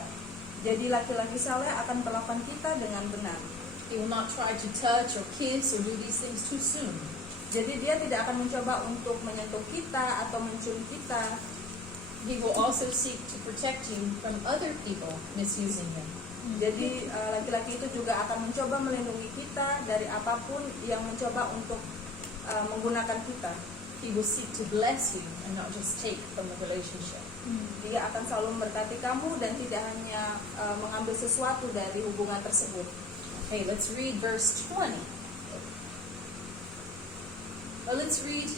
Jadi laki-laki saleh akan perlakukan kita dengan benar. He will not try to touch or kiss or do these things too soon. Jadi dia tidak akan mencoba untuk menyentuh kita atau mencium kita. He will also seek to protect you from other people misusing you. Jadi laki-laki itu juga akan mencoba melindungi kita dari apapun yang mencoba untuk menggunakan kita. He will seek to bless you and not just take from the relationship. Dia akan selalu memberkati kamu dan tidak hanya mengambil sesuatu dari hubungan tersebut. Okay, let's read verse 20. Let's read,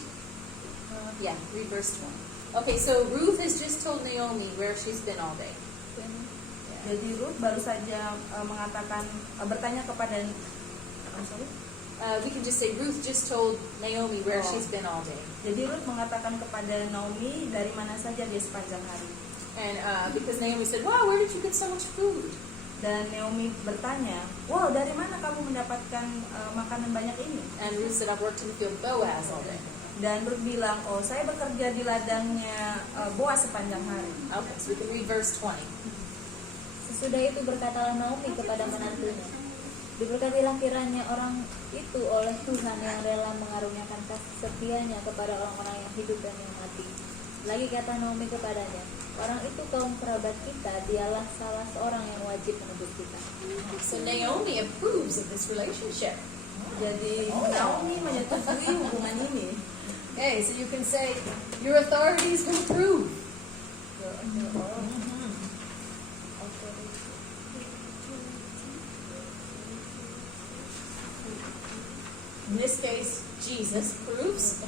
read verse 20. Okay, so Ruth has just told Naomi where she's been all day. Jadi Ruth baru saja bertanya kepada we can just say Ruth just told Naomi where Oh. she's been all day. Jadi Ruth mengatakan kepada Naomi dari mana saja dia sepanjang hari. And because Naomi said, wow, where did you get so much food? Dan Naomi bertanya, wow, dari mana kamu mendapatkan makanan banyak ini? And Ruth said, I've worked in the field of Boaz all day. Dan Ruth bilang, oh, saya bekerja di ladangnya Boaz sepanjang hari. Okay, so we can read verse 20. Sesudah itu berkatalah Naomi kepada menantunya, diberkatilah kiranya orang itu oleh Tuhan yang rela mengaruniakan kasih setianya kepada orang-orang yang hidup dan yang mati. Lagi kata Naomi kepadanya, orang itu kaum kerabat kita, dialah salah seorang yang wajib menuntut kita. So Naomi approves of this relationship. Jadi Naomi menyetujui hubungan ini. Okay, so you can say, your authorities will approve. In this case, Jesus proves.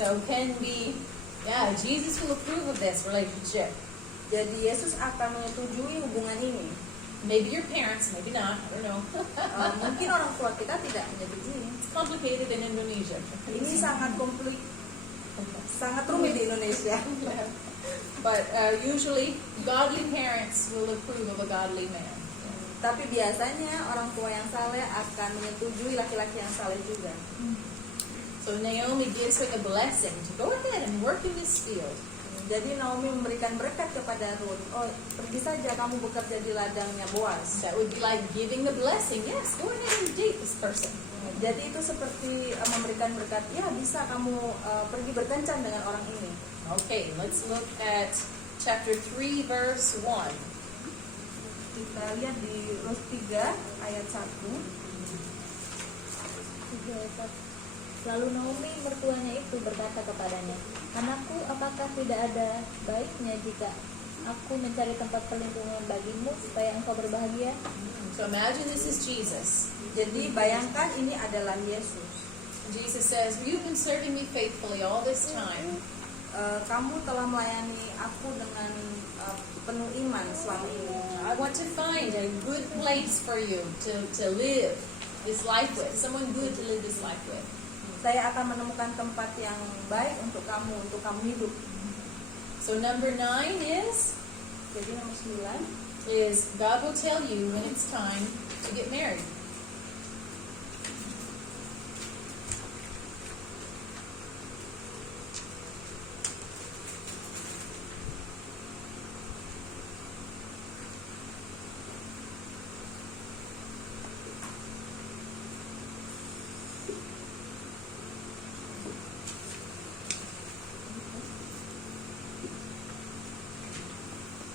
So can we, Jesus will approve of this relationship. Jadi Yesus akan menyetujui hubungan ini. Maybe your parents, maybe not, I don't know. Mungkin orang tua kita tidak menyetujui. It's complicated in Indonesia. Ini sangat sangat rumit di Indonesia. But usually, godly parents will approve of a godly man. Tapi biasanya orang tua yang saleh akan menyetujui laki-laki yang saleh juga. So Naomi gives her the blessing to go ahead and work in this field. Jadi Naomi memberikan berkat kepada Ruth. Oh, pergi saja kamu bekerja di ladangnya Boaz. That would be like giving the blessing. Yes, go ahead and date this person. Jadi itu seperti memberikan berkat. Ya, bisa kamu pergi berkencan dengan orang ini. Okay, let's look at chapter 3, verse 1. Kita lihat di Ruth 3 ayat 1. Lalu Naomi mertuanya itu berkata kepadanya, anakku, apakah tidak ada baiknya jika aku mencari tempat perlindungan bagimu supaya engkau berbahagia? So imagine this is Jesus. Jadi bayangkan ini adalah Yesus. Jesus says, you've been serving me faithfully all this time. Kamu telah melayani aku dengan penuh iman selama ini. I want to find a good place for you to live this life with. Someone good to live this life with. Saya akan menemukan tempat yang baik untuk kamu hidup. So number 9 is Jadi nomor 9 is God will tell you when it's time to get married.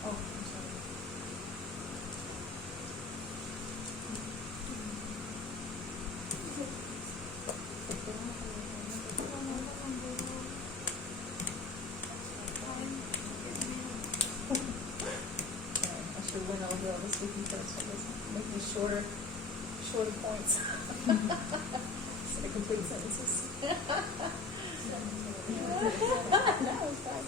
Oh, I'm sorry. I should win over all the speaking first. I guess make these shorter points. Instead of complete sentences. No, it's fine.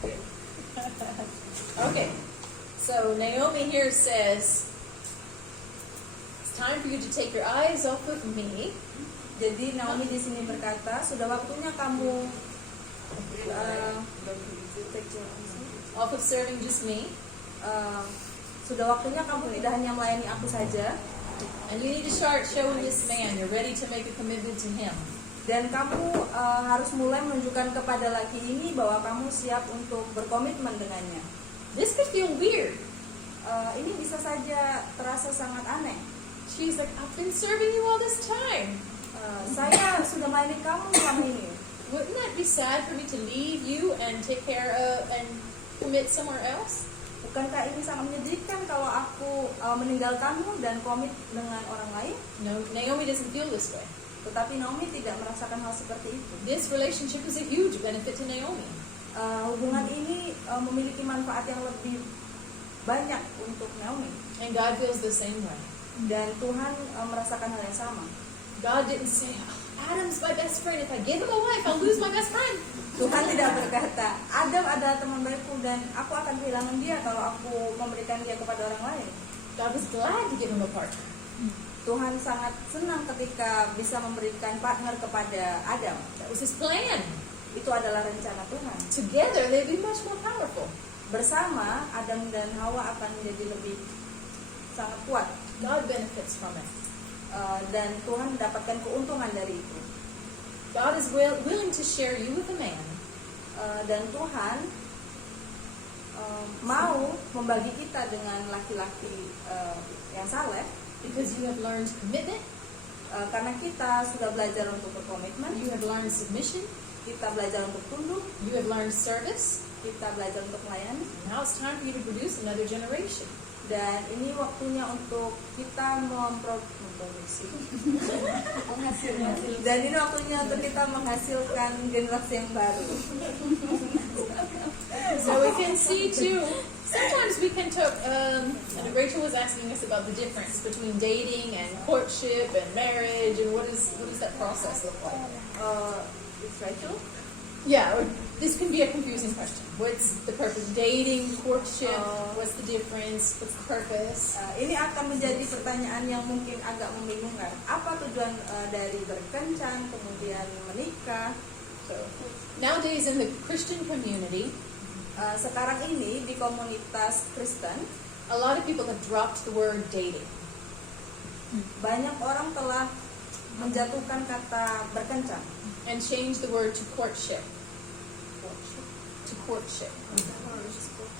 Okay. Okay. So Naomi here says, it's time for you to take your eyes off of me. Jadi Naomi di sini berkata, sudah waktunya kamu Off of serving just me. sudah waktunya kamu tidak hanya melayani aku saja, And you need to start showing this man you're ready to make a commitment to him. dan kamu harus mulai menunjukkan kepada laki ini bahwa kamu siap untuk berkomitmen dengannya. This could feel weird. Ini bisa saja terasa sangat aneh. She's like, I've been serving you all this time. Saya sudah melayani kamu selama ini. Wouldn't that be sad for me to leave you and take care of and commit somewhere else? Bukankah ini sangat menyedihkan kalau aku meninggal kamu dan komit dengan orang lain? No, Naomi doesn't feel this way. Tetapi Naomi tidak merasakan hal seperti itu. This relationship is a huge benefit to Naomi. Hubungan ini memiliki manfaat yang lebih banyak untuk Naomi. And God feels the same way. Dan Tuhan merasakan hal yang sama. God didn't say, oh, Adam's my best friend. If I give him a wife, I'll lose my best friend. Tuhan tidak berkata, Adam adalah teman baikku dan aku akan kehilangan dia kalau aku memberikan dia kepada orang lain. God was glad to give him a partner. Tuhan sangat senang ketika bisa memberikan partner kepada Adam. That was his plan. Itu adalah rencana Tuhan. Together, they'd be much more powerful. Bersama, Adam dan Hawa akan menjadi lebih sangat kuat. God benefits from it. Dan Tuhan mendapatkan keuntungan dari itu. God is willing to share you with a man. Dan Tuhan mau membagi kita dengan laki-laki yang saleh. Because you have learned commitment, Karena kita sudah belajar untuk berkomitmen, you have learned submission, kita belajar untuk tunduk, you have learned service. kita belajar untuk melayani. Now it's time for you to produce another generation. Dan ini waktunya untuk kita memproduksi. Dan ini waktunya untuk kita menghasilkan generasi yang baru. So we can see too, sometimes we can talk, and Rachel was asking us about the difference between dating and courtship and marriage, and what does that process look like? It's Rachel. Yeah, or this can be a confusing question. What's the purpose? Dating, courtship, what's the difference? What's the purpose? Ini akan menjadi pertanyaan yang mungkin agak membingungkan. Apa tujuan dari berkencan, kemudian menikah? So nowadays in the Christian community, Sekarang ini di komunitas Kristen, a lot of people have dropped the word dating. banyak orang telah menjatuhkan kata berkencan. And change the word to courtship. To courtship.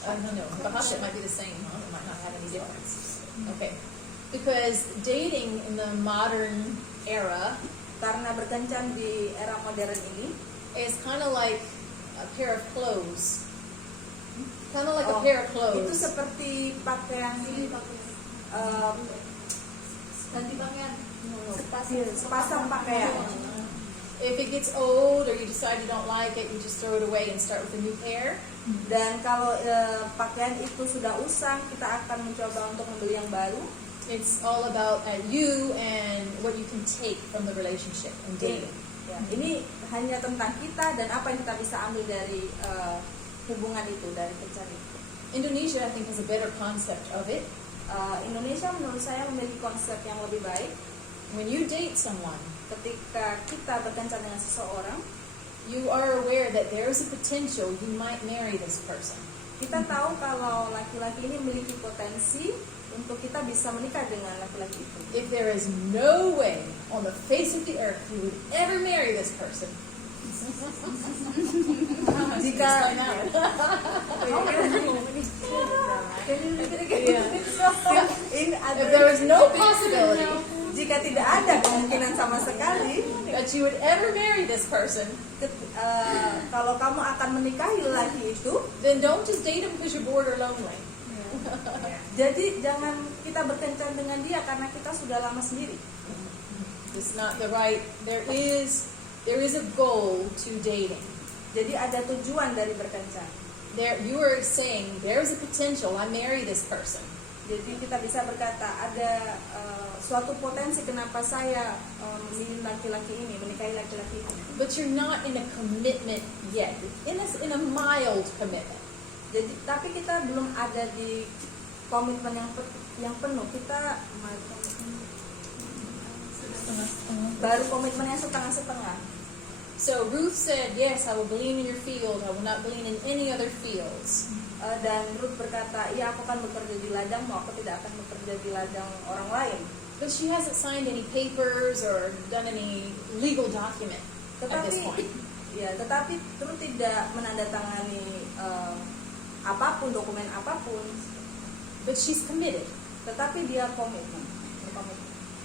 No. Perhaps it might be the same, huh? It might not have any difference. Okay. Because dating in the modern era Karena berkencan di era modern ini, is kind of like a pair of clothes. Kind of like a pair of itu clothes. seperti pakaian Ganti pakaian. sepasang pakaian. If it gets old or you decide you don't like it, you just throw it away and start with a new pair. Dan kalau pakaian itu sudah usang, kita akan mencoba untuk membeli yang baru. It's all about you and what you can take from the relationship and dating. Ya, ini hanya tentang kita dan apa yang kita bisa ambil dari hubungan itu, dari kencan itu. Indonesia, I think, has a better concept of it. Indonesia menurut saya memiliki konsep yang lebih baik. When you date someone, Ketika kita berkencan dengan seseorang, you are aware that there is a potential you might marry this person. kita tahu kalau laki-laki ini memiliki potensi untuk kita bisa menikah dengan laki-laki itu. If there is no way on the face of the earth you would ever marry this person, Jika explain that one. If there is no possibility jika tidak ada kemungkinan sama sekali that you would ever marry this person, kalau kamu akan menikahi lelaki itu, then don't just date him because you're bored or lonely. jadi jangan kita berkencan dengan dia karena kita sudah lama sendiri. It's not the right. There is a goal to dating. Jadi ada tujuan dari berkencan. There, you are saying there's a potential. I marry this person. Jadi kita bisa berkata ada suatu potensi kenapa saya memilih laki-laki ini, menikahi laki-laki ini. But you're not in a commitment yet. In a mild commitment. Jadi tapi kita belum ada di komitmen yang penuh. Kita baru komitmen yang setengah-setengah. So Ruth said, "Yes, I will glean in your field. I will not glean in any other fields." Dan Ruth berkata, iya aku akan bekerja di ladangmu, aku tidak akan bekerja di ladang orang lain. But she hasn't signed any papers or done any legal document at this point. Tetapi Ruth tidak menandatangani apapun, dokumen apapun. But she's committed. Tetapi dia berkomitmen.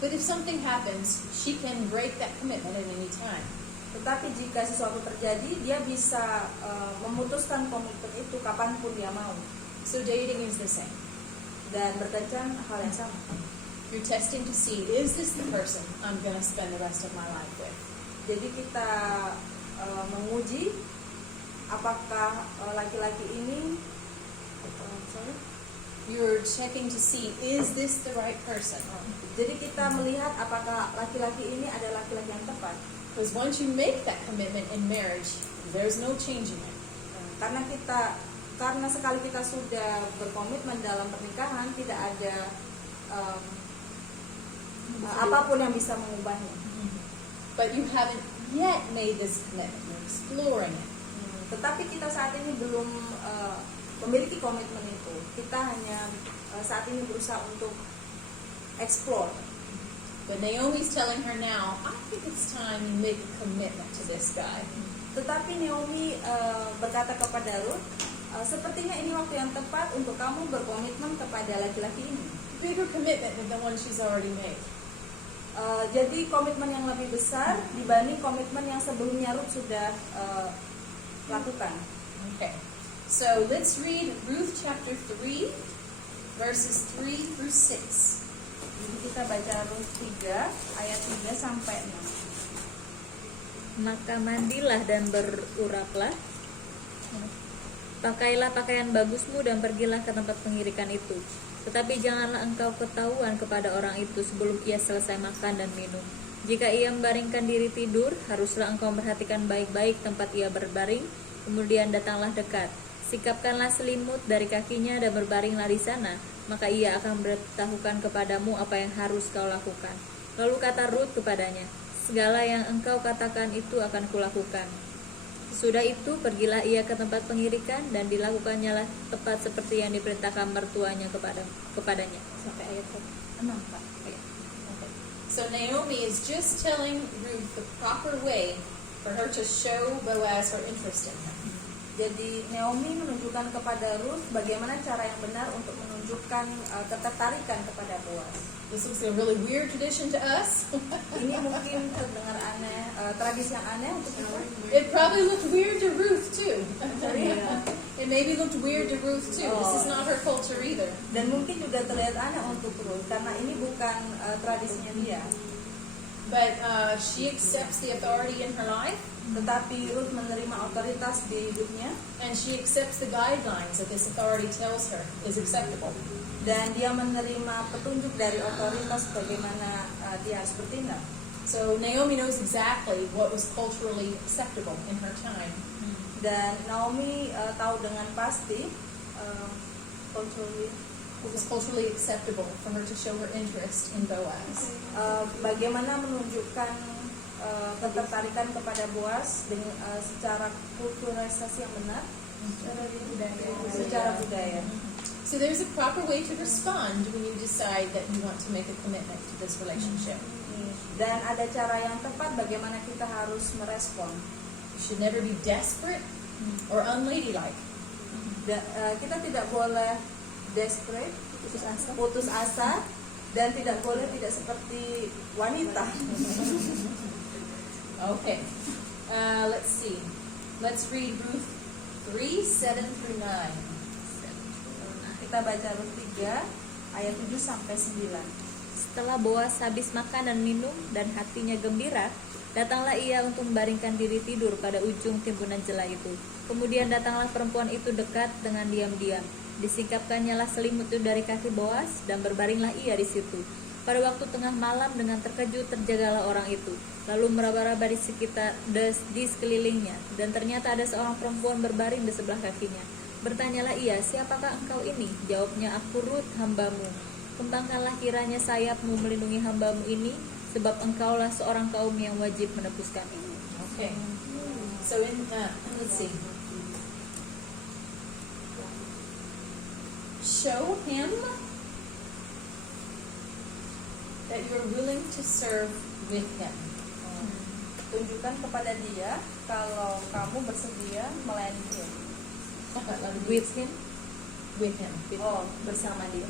But if something happens, she can break that commitment at any time. Tetapi jika sesuatu terjadi, dia bisa memutuskan komitmen itu kapanpun dia mau. So dating is the same. Dan berkencan hal yang sama. You're testing to see, is this the person I'm going to spend the rest of my life with? Jadi kita menguji apakah laki-laki ini you're checking to see, is this the right person? Jadi kita melihat apakah laki-laki ini adalah laki-laki yang tepat. Because once you make that commitment in marriage, there's no changing it. Karena sekali kita sudah berkomitmen dalam pernikahan, tidak ada apapun yang bisa mengubahnya. But you haven't yet made this commitment. You're exploring it. Tetapi kita saat ini belum memiliki komitmen itu. Kita hanya saat ini berusaha untuk explore. But Naomi's telling her now, I think it's time you make a commitment to this guy. Tetapi Naomi berkata kepada Ruth, sepertinya ini waktu yang tepat untuk kamu berkomitmen kepada laki-laki ini. Bigger commitment than the one she's already made. Jadi komitmen yang lebih besar dibanding komitmen yang sebelumnya Ruth sudah lakukan. Okay. So let's read Ruth chapter 3, verses 3 through 6. Jadi kita baca Ruth 3 ayat 3 sampai 6. Maka mandilah dan beruraplah, pakailah pakaian bagusmu dan pergilah ke tempat pengirikan itu. Tetapi janganlah engkau ketahuan kepada orang itu sebelum ia selesai makan dan minum. Jika ia membaringkan diri tidur, haruslah engkau memperhatikan baik-baik tempat ia berbaring, kemudian datanglah dekat. Sikapkanlah selimut dari kakinya dan berbaringlah di sana, maka ia akan memberitahukan kepadamu apa yang harus kau lakukan. Lalu kata Ruth kepadanya, segala yang engkau katakan itu akan kulakukan. Sudah itu, pergilah ia ke tempat pengirikan dan dilakukannya lah tepat seperti yang diperintahkan mertuanya kepadanya. Sampai ayat 6, Pak. Okay. So Naomi is just telling Ruth the proper way for her to show Boaz her interest in him. Jadi Naomi menunjukkan kepada Ruth bagaimana cara yang benar untuk menunjukkan ketertarikan kepada Boaz. This looks like a really weird tradition to us. Ini mungkin terdengar aneh, tradisi yang aneh untuk kita. It probably looked weird to Ruth too. It maybe looked weird to Ruth too. This is not her culture either. Dan mungkin juga terlihat aneh untuk Ruth karena ini bukan tradisinya dia. But she accepts the authority in her life. Tetapi Ruth menerima otoritas di hidupnya And she accepts the guidelines that this authority tells her is acceptable. dan dia menerima petunjuk dari otoritas bagaimana dia harus bertindak. So Naomi knows exactly what was culturally acceptable in her time. Dan Naomi tahu dengan pasti culturally It was culturally acceptable for her to show her interest in Boaz. bagaimana menunjukkan ketertarikan kepada Boaz dengan secara kulturalisasi yang benar, secara budaya. So there's a proper way to respond when you decide that you want to make a commitment to this relationship. Dan ada cara yang tepat bagaimana kita harus merespon. You should never be desperate or unladylike. Kita tidak boleh desperate, putus asa, dan tidak boleh tidak seperti wanita. Okay. Let's see. Let's read Ruth 3, 7 through 9. Kita baca Ruth 3 ayat 7 sampai 9. Setelah Boaz habis makan dan minum dan hatinya gembira, datanglah ia untuk membaringkan diri tidur pada ujung timbunan jela itu. Kemudian datanglah perempuan itu dekat dengan diam-diam. Disingkapkannya lah selimut itu dari kaki Boaz dan berbaringlah ia di situ. Pada waktu tengah malam dengan terkejut terjagalah orang itu, lalu meraba-raba di sekelilingnya, dan ternyata ada seorang perempuan berbaring di sebelah kakinya. Bertanyalah ia, siapakah engkau ini? Jawabnya, aku Ruth, hambamu. Kembangkanlah kiranya sayapmu melindungi hambamu ini, sebab engkaulah seorang kaum yang wajib menebus kami. Okay. So let's see. Show him that you're willing to serve with him. Tunjukkan kepada dia kalau kamu bersedia melayani dia. With him, With him. Oh, bersama dia.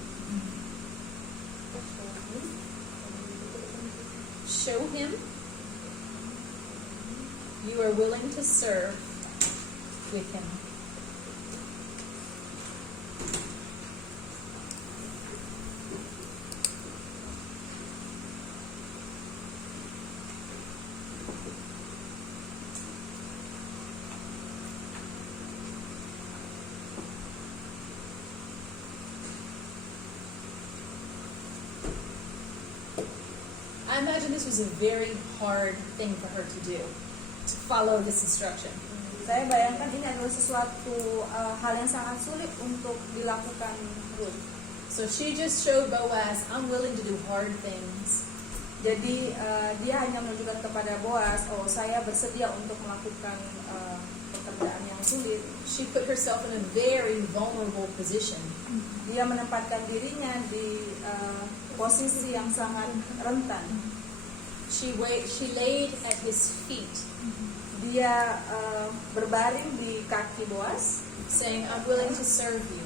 Show him you are willing to serve with him. imagine this was a very hard thing for her to do, to follow this instruction. Saya bayangkan ini adalah sesuatu hal yang sangat sulit untuk dilakukan Ruth. So she just showed Boaz, I'm willing to do hard things. Jadi dia hanya menunjukkan kepada Boaz, oh saya bersedia untuk melakukan pekerjaan yang sulit. She put herself in a very vulnerable position. Dia menempatkan dirinya di posisi yang sangat rentan. She laid at his feet, Dia berbaring di kaki Boaz saying, I'm willing to serve you.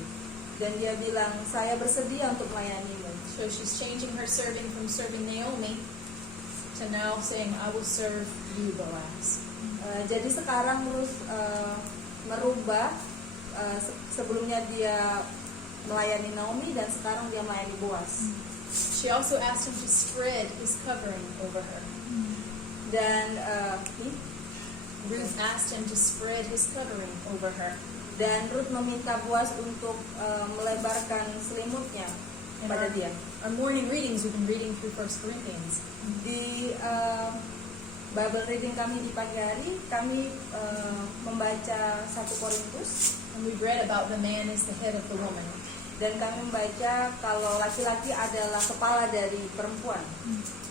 dan dia bilang, saya bersedia untuk melayanimu. So she's changing her serving from serving Naomi to now saying, I will serve you, Boaz. Jadi sekarang Ruth merubah, sebelumnya dia melayani Naomi dan sekarang dia melayani Boaz. She also asked him to spread his covering over her. Dan Ruth asked him to spread his covering over her. Dan Ruth meminta Boaz untuk melebarkan selimutnya In pada dia. our morning readings, we've been reading through 1 Corinthians. Di Bible reading kami di pagi hari, kami membaca 1 Korintus And we've read about the man is the head of the woman. dan kami membaca kalau laki-laki adalah kepala dari perempuan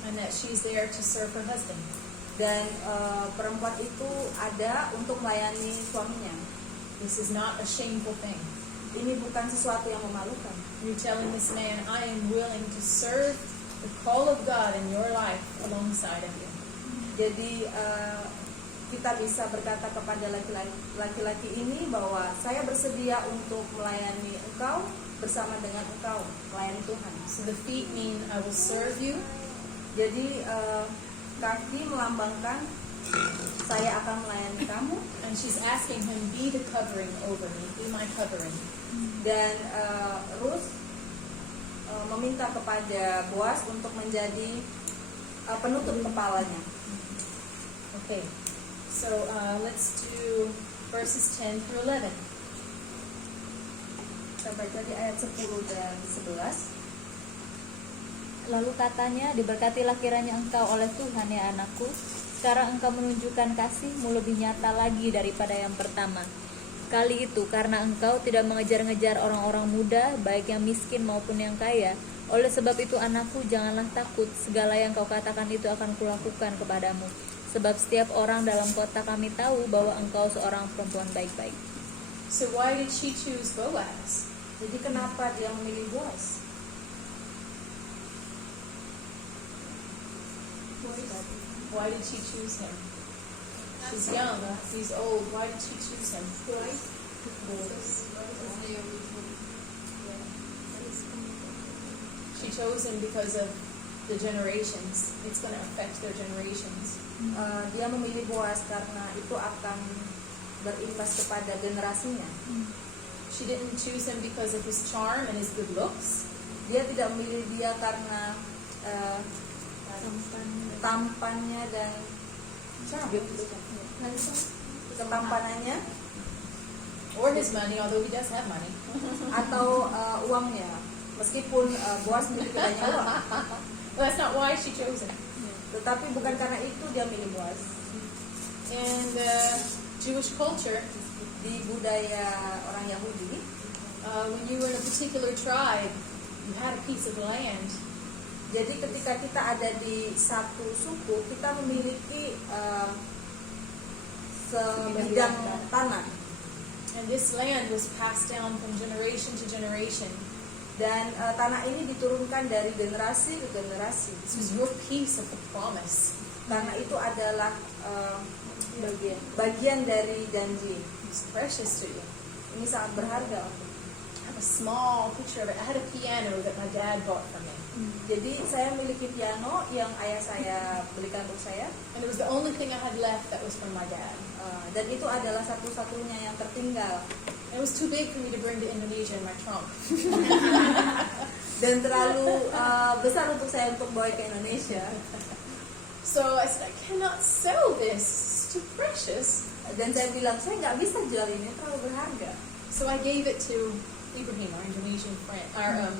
And that she's there to serve her husband. dan perempuan itu ada untuk melayani suaminya. This is not a shameful thing. Ini bukan sesuatu yang memalukan. You're telling this man, I am willing to serve the call of God in your life alongside of you. Jadi kita bisa berkata kepada laki-laki ini bahwa saya bersedia untuk melayani engkau bersama dengan engkau, melayani Tuhan. So the feet mean I will serve you. Jadi kaki melambangkan saya akan melayani kamu. And she's asking him, be the covering over me, be my covering. Dan Ruth meminta kepada Boaz untuk menjadi penutup kepalanya. Okay, so let's do verses 10 through 11. Kita baca di ayat 10 dan 11. Lalu katanya, diberkatilah kiranya engkau oleh Tuhan ya anakku. Sekarang engkau menunjukkan kasihmu lebih nyata lagi daripada yang pertama. Kali itu karena engkau tidak mengejar-ngejar orang-orang muda, baik yang miskin maupun yang kaya. Oleh sebab itu anakku, janganlah takut. Segala yang kau katakan itu akan kulakukan kepadamu. Sebab setiap orang dalam kota kami tahu bahwa engkau seorang perempuan baik-baik. So why did she choose Boaz? Jadi kenapa dia memilih Boaz? Why did she choose him? She's young, he's old. Why did she choose him? She chose him because of the generations. It's going to affect their generations. Dia memilih Boaz karena itu akan berimbas kepada generasinya. She didn't choose him because of his charm and his good looks. Dia tidak memilih dia karena tampannya dan ketampanannya Or his money, although he does have money. atau uangnya. Meskipun Boaz memiliki banyak uang, Well, that's not why she chose him. tetapi bukan karena itu dia milih Boaz. In the Jewish culture, Di budaya orang Yahudi, when you were in a particular tribe, you had a piece of land. jadi ketika kita ada di satu suku, kita memiliki sebidang tanah. And this land was passed down from generation to generation. Dan tanah ini diturunkan dari generasi ke generasi. This was your piece of the promise. Karena itu adalah bagian dari janji. It's precious to you. Ini sangat berharga. I have a small picture of it. I had a piano that my dad bought for me. Jadi saya memiliki piano yang ayah saya belikan untuk saya. And it was the only thing I had left that was from my dad. Dan itu adalah satu-satunya yang tertinggal. It was too big for me to bring to Indonesia in my trunk. Dan terlalu besar untuk saya untuk bawa ke Indonesia. So I said, I cannot sell this. It's too precious. Dan saya bilang, saya nggak bisa jual ini, terlalu berharga. So I gave it to Ibrahim, our Indonesian friend, our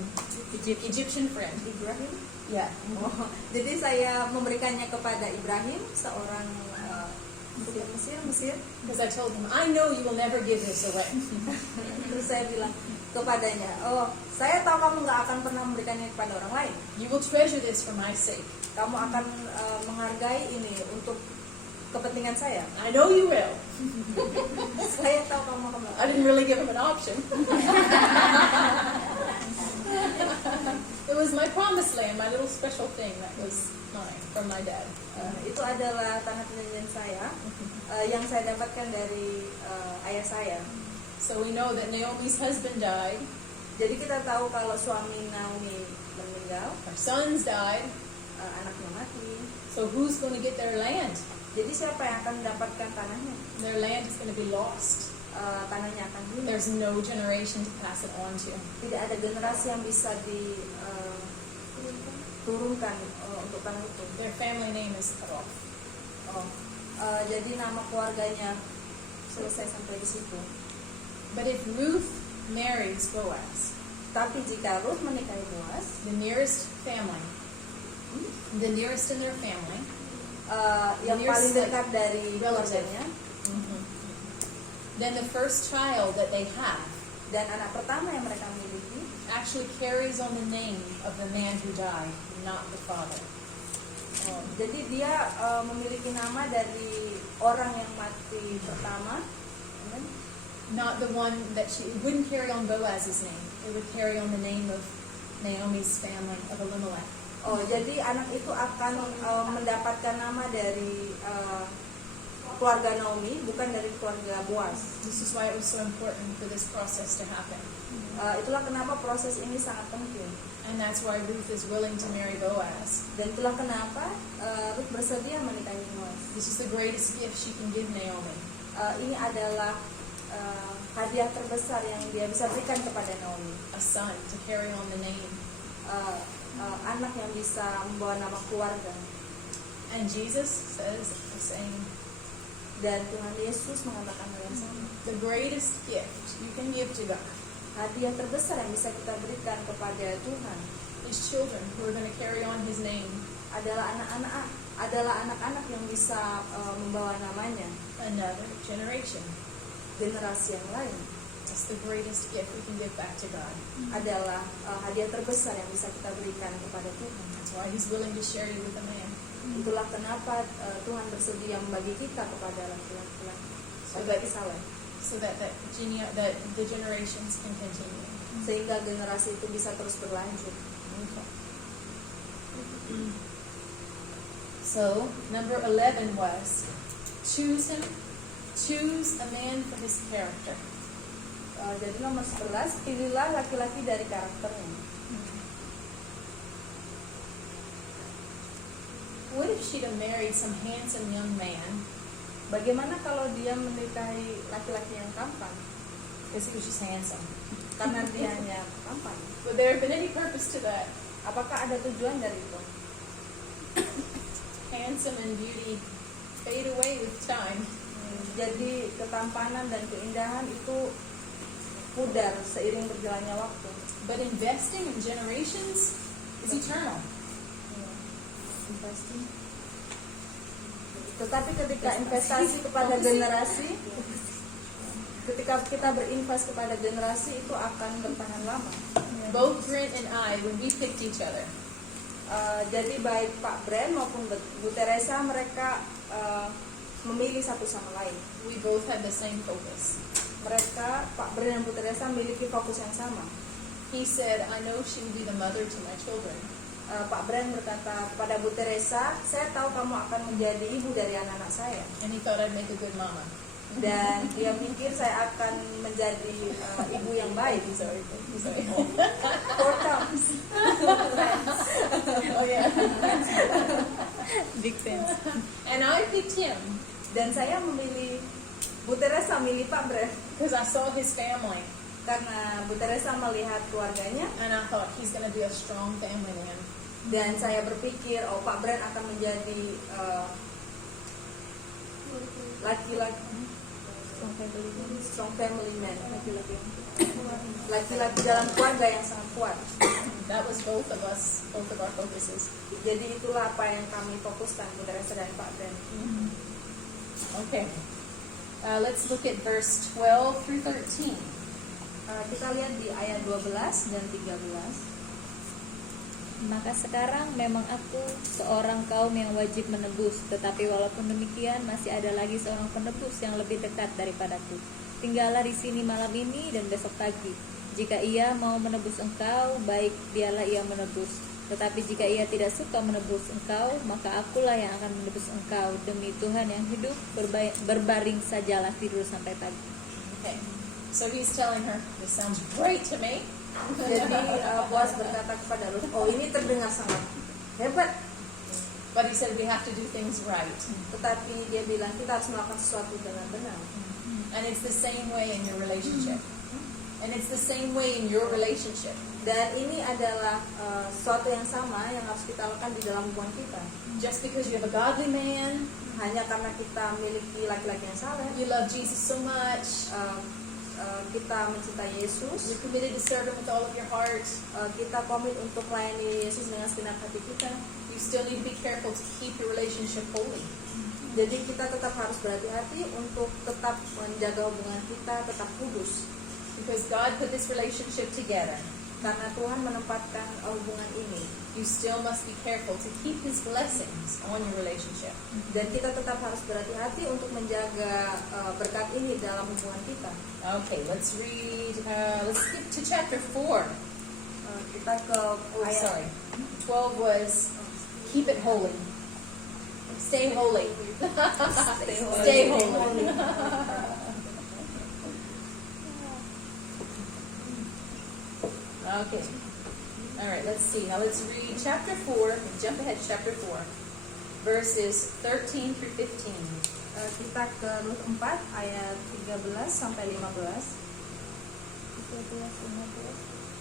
Egyptian friend. Ibrahim. Yeah. Oh, jadi saya memberikannya kepada Ibrahim, seorang Mesir. Because I told him, I know you will never give this away. Terus saya bilang kepadanya, oh, saya tahu kamu nggak akan pernah memberikannya kepada orang lain. You will treasure this for my sake. Kamu akan menghargai ini untuk kepentingan saya. I know you will. Saya tahu kamu akan I didn't really give him an option. It was my promised land, my little special thing that was mine from my dad. Itu adalah tanah perjanjian saya yang saya dapatkan dari ayah saya. So we know that Naomi's husband died, Jadi kita tahu kalau suami Naomi meninggal, our sons died, anaknya mati. so who's going to get their land? Jadi siapa yang akan mendapatkan tanahnya? Their land is going to be lost. Tanahnya akan hilang. There's no generation to pass it on to. Tidak ada generasi yang bisa diturunkan untuk tanah itu. Their family name is cut off. Jadi nama keluarganya selesai sampai di situ. But if Ruth marries Boaz, Tapi jika Ruth menikahi Boaz, the nearest family, the nearest in their family, yang Nearest paling dekat dari relative. keluarganya, then the first child that they have dan anak pertama yang mereka miliki actually carries on the name of the man who died, not the father. jadi dia memiliki nama dari orang yang mati pertama. Not the one that it wouldn't carry on Boaz's name. It would carry on the name of Naomi's family, of Elimelech. Jadi anak itu akan mendapatkan nama dari keluarga Naomi, bukan dari keluarga Boaz. This is why it was so important for this process to happen. Itulah kenapa proses ini sangat penting. And that's why Ruth is willing to marry Boaz. Dan itulah kenapa Ruth bersedia menikahi Boaz. This is the greatest gift she can give Naomi. Ini adalah hadiah terbesar yang dia bisa berikan kepada Naomi. A son to carry on the name. Anak yang bisa membawa nama keluarga. And Jesus says the same. Dan Tuhan Yesus mengatakan hal yang sama. The greatest gift you can give to God Hadiah terbesar yang bisa kita berikan kepada Tuhan is children who are going to carry on His name. adalah anak-anak yang bisa membawa namanya Another generation. generasi yang lain. That's the greatest gift we can give back to God. Adalah hadiah terbesar yang bisa kita berikan kepada Tuhan. That's why He's willing to share you with a man. Itulah kenapa Tuhan bersedia membagi kita kepada laki-laki So bagi that, saleh, so that the generations can continue. sehingga generasi itu bisa terus berlanjut. So, number 11 was, choose a man for his character. Jadi nomor 11, pilihlah laki-laki dari karakternya. What if she'd have married some handsome young man Bagaimana kalau dia menikahi laki-laki yang tampan? because he was just handsome? Karena dia hanya tampan. Would there have been any purpose to that? Apakah ada tujuan dari itu? Handsome and beauty fade away with time. Jadi ketampanan dan keindahan itu pudar seiring berjalannya waktu. But investing in generations is eternal. Tetapi ketika investasi kepada generasi, ketika kita berinvest kepada generasi itu akan bertahan lama. Both Brent and I, when we picked each other, Jadi baik Pak Brent maupun Bu Teresa mereka memilih satu sama lain. we both had the same focus. Mereka, Pak Brent dan Bu Teresa memiliki fokus yang sama. He said, I know she will be the mother to my children. Pak Brent berkata kepada Bu Teresa, saya tahu kamu akan menjadi ibu dari anak-anak saya. And he thought I'd make a good mama. Dan dia pikir saya akan menjadi ibu yang baik. Sorry. Four times. Oh yeah. Big sense. And I picked him Dan saya memilih Bu Teresa memilih Pak Brent because I saw his family. karena Bu Teresa melihat keluarganya And I thought he's going to be a strong family man. dan saya berpikir Pak Brent akan menjadi laki-laki strong family man, laki-laki yang laki-laki dalam keluarga yang sangat kuat. That was both of our focuses. Jadi itulah apa yang kami fokuskan, Bu Teresa dan Pak Ben. Okay. Let's look at verse 12 through 13. Kita lihat di ayat 12 dan 13. Maka sekarang memang aku seorang kaum yang wajib menebus, tetapi walaupun demikian masih ada lagi seorang penebus yang lebih dekat daripadaku. Tinggallah di sini malam ini dan besok pagi. Jika ia mau menebus engkau, baik biarlah ia menebus. Tetapi jika ia tidak suka menebus engkau, maka akulah yang akan menebus engkau. Demi Tuhan yang hidup, berbaring sajalah tidur sampai pagi. Okay. So he's telling her, this sounds great to me. Jadi Boaz berkata kepada Ruth, oh ini terdengar sangat hebat. But he said we have to do things right. Tetapi dia bilang kita harus melakukan sesuatu dengan benar. And it's the same way in your relationship. And it's the same way in your relationship. Dan ini adalah sesuatu yang sama yang harus kita lakukan di dalam hubungan kita. Just because you have a godly man, Hanya karena kita memiliki laki-laki yang saleh, you love Jesus so much, kita mencintai Yesus, you're committed to serve him with all of your heart, kita komit untuk melayani Yesus dengan segenap hati kita. you still need to be careful to keep your relationship holy. Jadi kita tetap harus berhati-hati untuk tetap menjaga hubungan kita tetap kudus. Because God put this relationship together. Karena Tuhan menempatkan hubungan ini. You still must be careful to keep his blessings on your relationship. Dan kita tetap harus berhati-hati untuk menjaga berkat ini dalam hubungan kita. Okay, let's skip to chapter 4. Kita ke ayat 12 was keep it holy. Stay holy. Stay holy. Okay. All right, let's see. Now let's read chapter 4. Jump ahead to chapter 4. Verses 13 through 15. Kita ke Rut 4 ayat 13 sampai 15.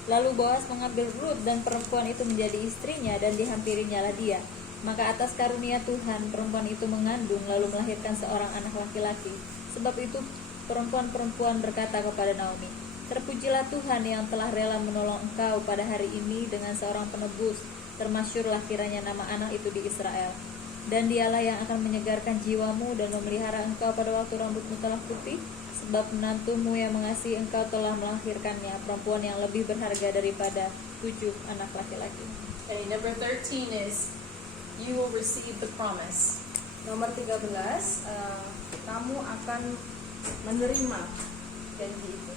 Lalu Boaz mengambil Rut dan perempuan itu menjadi istrinya dan dihampirinya dia. Maka atas karunia Tuhan perempuan itu mengandung lalu melahirkan seorang anak laki-laki. Sebab itu perempuan-perempuan berkata kepada Naomi, terpujilah Tuhan yang telah rela menolong engkau pada hari ini dengan seorang penebus. Termasyurlah kiranya nama anak itu di Israel. Dan dialah yang akan menyegarkan jiwamu dan memelihara engkau pada waktu rambutmu telah putih. Sebab menantumu yang mengasihi engkau telah melahirkannya, perempuan yang lebih berharga daripada 7 anak laki-laki. Okay, number 13 is you will receive the promise. Nomor 13, kamu akan menerima janji itu.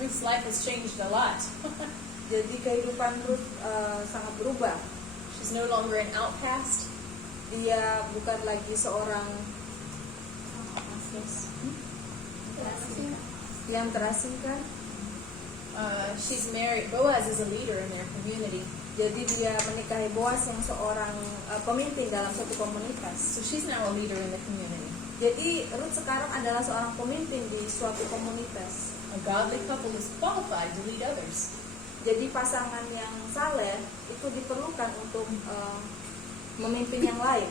Ruth's life has changed a lot. Jadi kehidupan Ruth sangat berubah. She's no longer an outcast. Dia bukan lagi seorang yang terasingkan. She's married. Boaz is a leader in their community. Jadi dia menikahi Boaz yang seorang pemimpin dalam suatu komunitas. So she's now a leader in the community. Jadi Ruth sekarang adalah seorang pemimpin di suatu komunitas. A godly couple is qualified to lead others. Jadi pasangan yang saleh itu diperlukan untuk memimpin yang lain.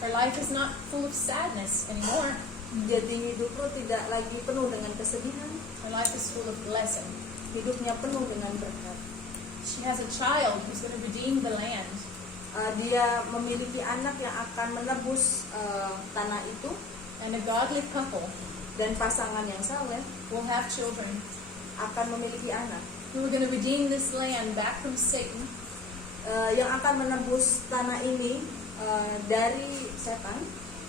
Her life is not full of sadness anymore. Jadi hidup Ruth tidak lagi penuh dengan kesedihan. Her life is full of blessing. Hidupnya penuh dengan berkat. She has a child who's going to redeem the land. Dia memiliki anak yang akan menebus tanah itu. And a godly couple Dan pasangan yang saleh will have children akan memiliki anak who are going to redeem this land back from Satan. Yang akan menebus tanah ini dari setan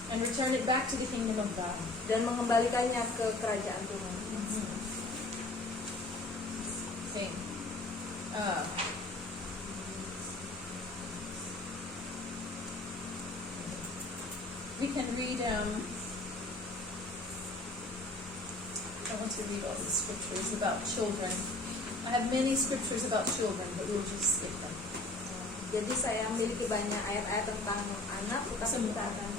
And return it back to the kingdom of God. dan mengembalikannya ke kerajaan Tuhan. Okay. We can read. I want to read all these scriptures about children. I have many scriptures about children, but we'll just skip them. Jadi saya memiliki banyak ayat-ayat tentang anak, tetapi kita akan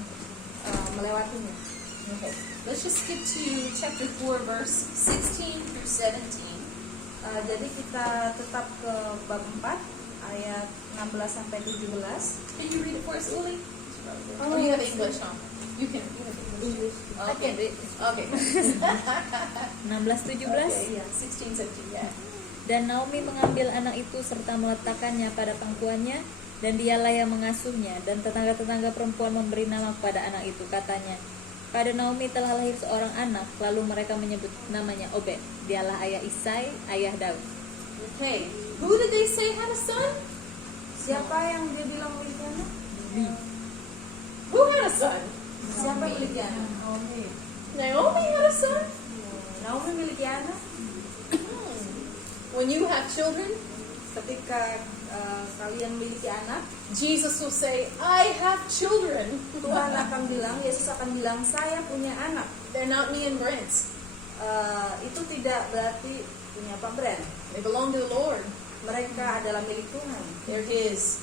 melewatinya. Okay. Let's just skip to chapter 4, verse 16 through 17. Jadi kita tetap ke bab 4 ayat 16 sampai 17. Can you read it for us, Uli? Oh, you have English, huh? You can. English. I Okay. can read. Okay. 16-17. Iya. 16, 17, yeah. Dan Naomi mengambil anak itu serta meletakkannya pada pangkuannya, dan dialah yang mengasuhnya. Dan tetangga-tetangga perempuan memberi nama kepada anak itu. Katanya, pada Naomi telah lahir seorang anak. Lalu mereka menyebut namanya Obed. Dialah ayah Isai, ayah Daud. Okay. Who did they say had a son? Siapa yang dia bilang memiliki anak? Who had a son? Siapa yang memiliki anak? Naomi had a son? Naomi memiliki anak. When you have children, Ketika kalian memiliki anak, Jesus will say, I have children. Tuhan akan bilang, Yesus akan bilang, saya punya anak. They're not me and Brent's. Itu tidak berarti punya Pak Brand. They belong to the Lord. Mereka adalah milik Tuhan. They're His.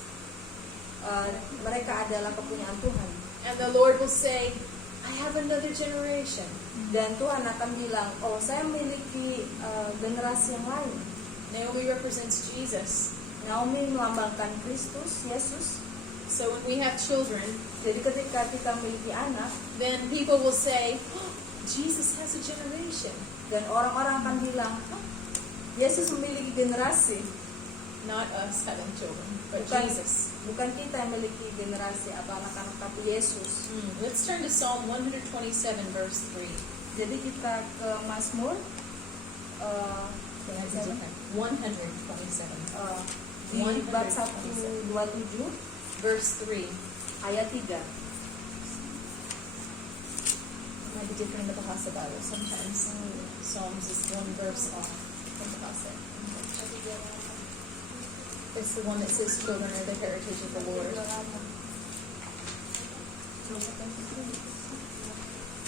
Mereka adalah kepunyaan Tuhan. And the Lord will say, I have another generation. Dan Tuhan akan bilang, oh saya memiliki generasi yang lain. Naomi represents Jesus. Naomi melambangkan Kristus, Yesus. So when we have children, Jadi ketika kita memiliki anak, then people will say, oh, Jesus has a generation. dan orang-orang akan bilang, oh, Yesus memiliki generasi. Not us having children, but Bukan, Jesus. bukan kita yang memiliki generasi atau anak-anak, tapi Yesus. Let's turn to Psalm 127, verse 3. Jadi kita ke Mazmur 127. di bab 127 Verse 3. ayat 3. Might be different in the Bahasa Bible. Sometimes Psalms is one verse off from the Bahasa. It's the one that says children are the heritage of the Lord.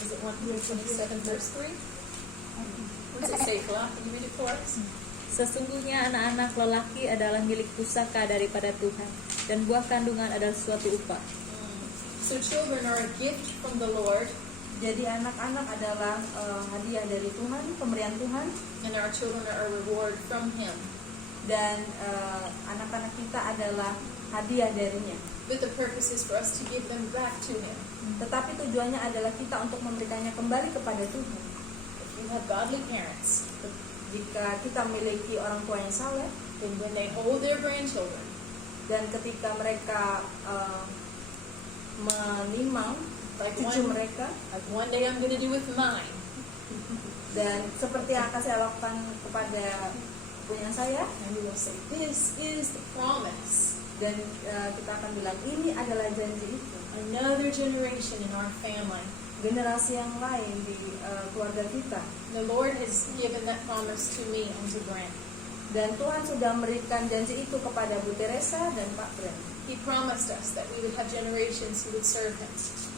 Is it 127 verse 3? What does it say, Kala? Can you read it for us? Sesungguhnya anak-anak lelaki adalah milik pusaka daripada Tuhan, dan buah kandungan adalah suatu upah. So children are a gift from the Lord, Jadi anak-anak adalah hadiah dari Tuhan, pemberian Tuhan, and our children are a reward from Him. dan anak-anak kita adalah hadiah darinya. But the purpose is for us to give them back to Him. Tetapi tujuannya adalah kita untuk memberikannya kembali kepada Tuhan. If you have godly parents, Jika kita memiliki orang tua yang saleh, then when they hold their grandchildren, dan ketika mereka menimang like cucu one, mereka, like one day I'm going to do with mine, dan seperti yang akan saya lakukan kepada punya saya, and we will say, this is the promise. dan kita akan bilang ini adalah janji itu. Another generation in our family. Generasi yang lain di keluarga kita, The Lord has given that promise to me and to Brent. dan Tuhan sudah memberikan janji itu kepada Bu Teresa dan Pak Brent. He promised us that we would have generations who would serve Him.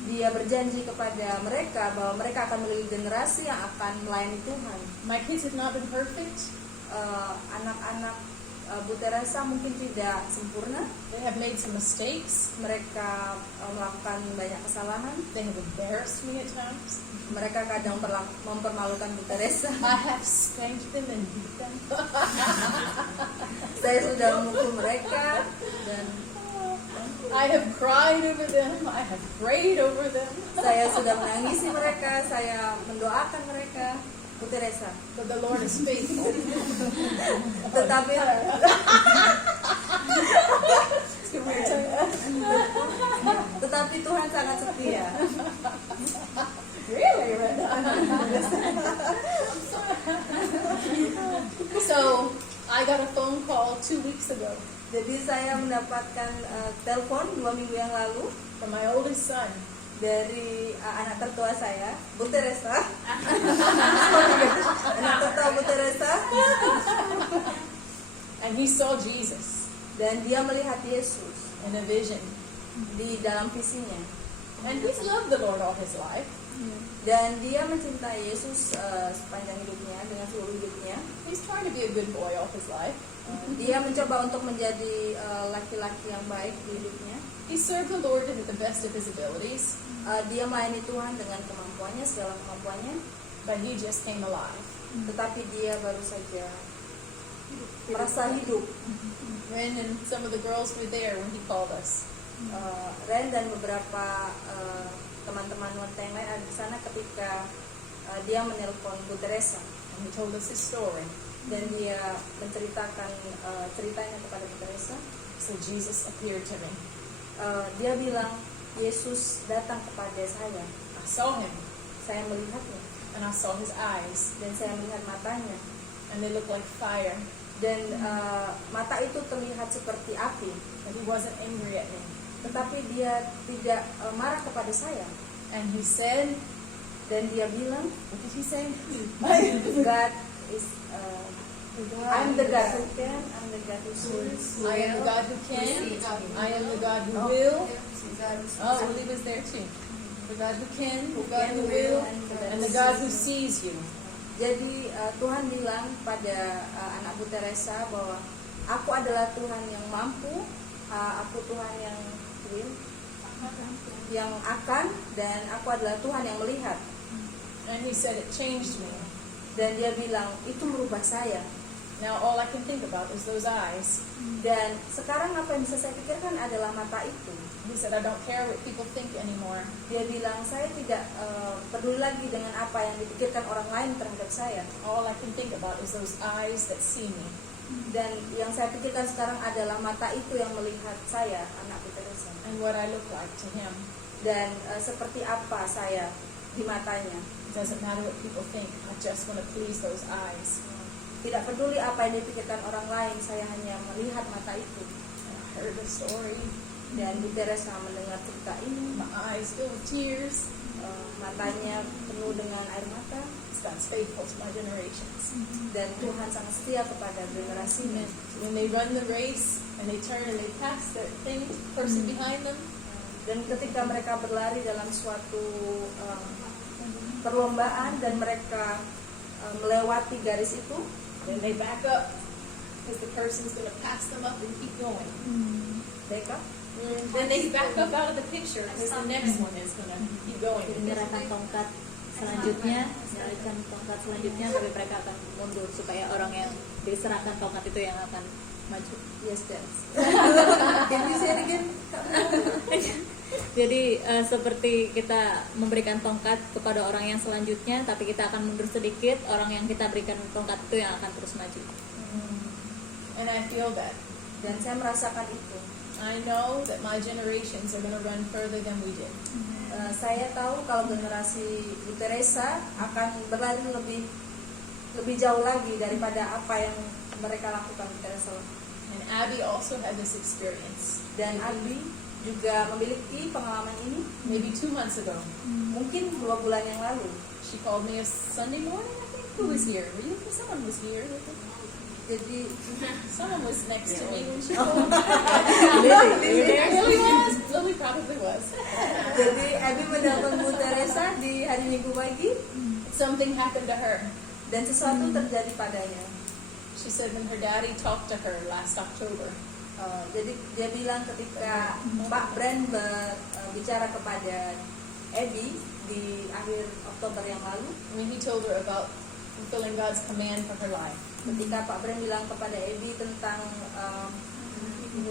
Dia berjanji kepada mereka bahwa mereka akan memiliki generasi yang akan melayani Tuhan. My kids have not been perfect. Anak-anak Bu Teresa mungkin tidak sempurna. They have made some mistakes. Mereka melakukan banyak kesalahan. They have embarrassed me at times. Mereka kadang mempermalukan Bu Teresa. I have spanked them and beat them. Saya sudah memukul mereka, dan I have cried over them. I have prayed over them. saya sudah menangisi mereka. Saya mendoakan mereka. Bu Teresa. But the Lord is faithful. Tetapi It's a weird time. tetapi Tuhan sangat setia. Really? So, I got a phone call 2 weeks ago Jadi saya mendapatkan telepon 2 minggu yang lalu from my oldest son. dari anak tertua saya, Bu Teresa. Anak tertua Bu Teresa, And he saw Jesus dan dia melihat Yesus in a vision. di dalam visinya. And he's loved the Lord all his life. Dan dia mencintai Yesus sepanjang hidupnya, dengan seluruh hidupnya. He's trying to be a good boy all his life. Dia mencoba untuk menjadi laki-laki yang baik di hidupnya. He served the Lord to the best of his abilities, Dia melayani Tuhan dengan kemampuannya, segala kemampuannya. but he just came alive. Tetapi dia baru saja merasa hidup. Ren and some of the girls were there when he called us. Ren dan beberapa teman-teman wanita yang lain ada di sana ketika dia menelpon Bu Teresa And he told us his story. dan dia menceritakan ceritanya kepada Bu Teresa. So Jesus appeared to me. Dia bilang, Yesus datang kepada saya. I saw him, Saya melihatnya and I saw his eyes, dan saya melihat matanya. and they looked like fire. Dan mata itu terlihat seperti api, But he wasn't angry at me. tetapi dia tidak marah kepada saya. And he said, Dan dia bilang, what did he say? God is, I'm the God who can, I'm the God who sees. I am the God who can. I am the God who will. Oh, Willie was there too. The God who can, the God who will, and the God who sees you. Jadi Tuhan bilang pada anak Bu Teresa bahwa aku adalah Tuhan yang mampu, aku Tuhan yang will, yang akan, dan aku adalah Tuhan yang melihat. And he said it changed me. Dan dia bilang itu merubah saya. Now all I can think about is those eyes. Dan sekarang apa yang bisa saya pikirkan adalah mata itu. He said, I don't care what people think anymore. Dia bilang saya tidak peduli lagi dengan apa yang dipikirkan orang lain terhadap saya. All I can think about is those eyes that see me. Dan yang saya pikirkan sekarang adalah mata itu yang melihat saya, anak Bu Teresa. And what I look like to him. Dan seperti apa saya di matanya. It doesn't matter what people think. I just want to please those eyes. Tidak peduli apa yang dipikirkan orang lain, saya hanya melihat mata itu. And I heard the story. Dan Bu Teresa mendengar cerita ini, My eyes filled with tears. matanya penuh dengan air mata. God's faithful to my generations. Dan Tuhan sangat setia kepada generasinya. When they run the race and they turn and they pass the person behind them, Dan ketika mereka berlari dalam suatu perlombaan dan mereka melewati garis itu, then they back up because the person's going to pass them up and keep going. mereka Then they back up out of the picture because the next one is going to keep going. menyerahkan tongkat selanjutnya, tapi mereka akan mundur supaya orang yang diserahkan tongkat itu yang akan maju. yes dance. Can you say it again? Jadi seperti kita memberikan tongkat kepada orang yang selanjutnya, tapi kita akan mundur sedikit, orang yang kita berikan tongkat itu yang akan terus maju. And I feel that. Dan saya merasakan itu. I know that my generations are going to run further than we did. Saya tahu kalau generasi Bu Teresa akan berlari lebih jauh lagi daripada apa yang mereka lakukan Bu Teresa. And Abby also had this experience. Dan Abi juga memiliki pengalaman ini Maybe 2 months ago. mungkin 2 bulan yang lalu. She called me a Sunday morning, I think. Who was here? Were you? Someone was here. Jadi Someone was next to me when she called me. Lily was. Lily probably was. jadi Abi menelpon Bu Teresa di hari Minggu pagi Something happened to her. dan sesuatu terjadi padanya. She said when her daddy talked to her last October, Jadi dia bilang ketika Pak Brand bicara kepada Abby di akhir Oktober yang lalu, when he told her about fulfilling God's command for her life. ketika Pak Brand bilang kepada Abby tentang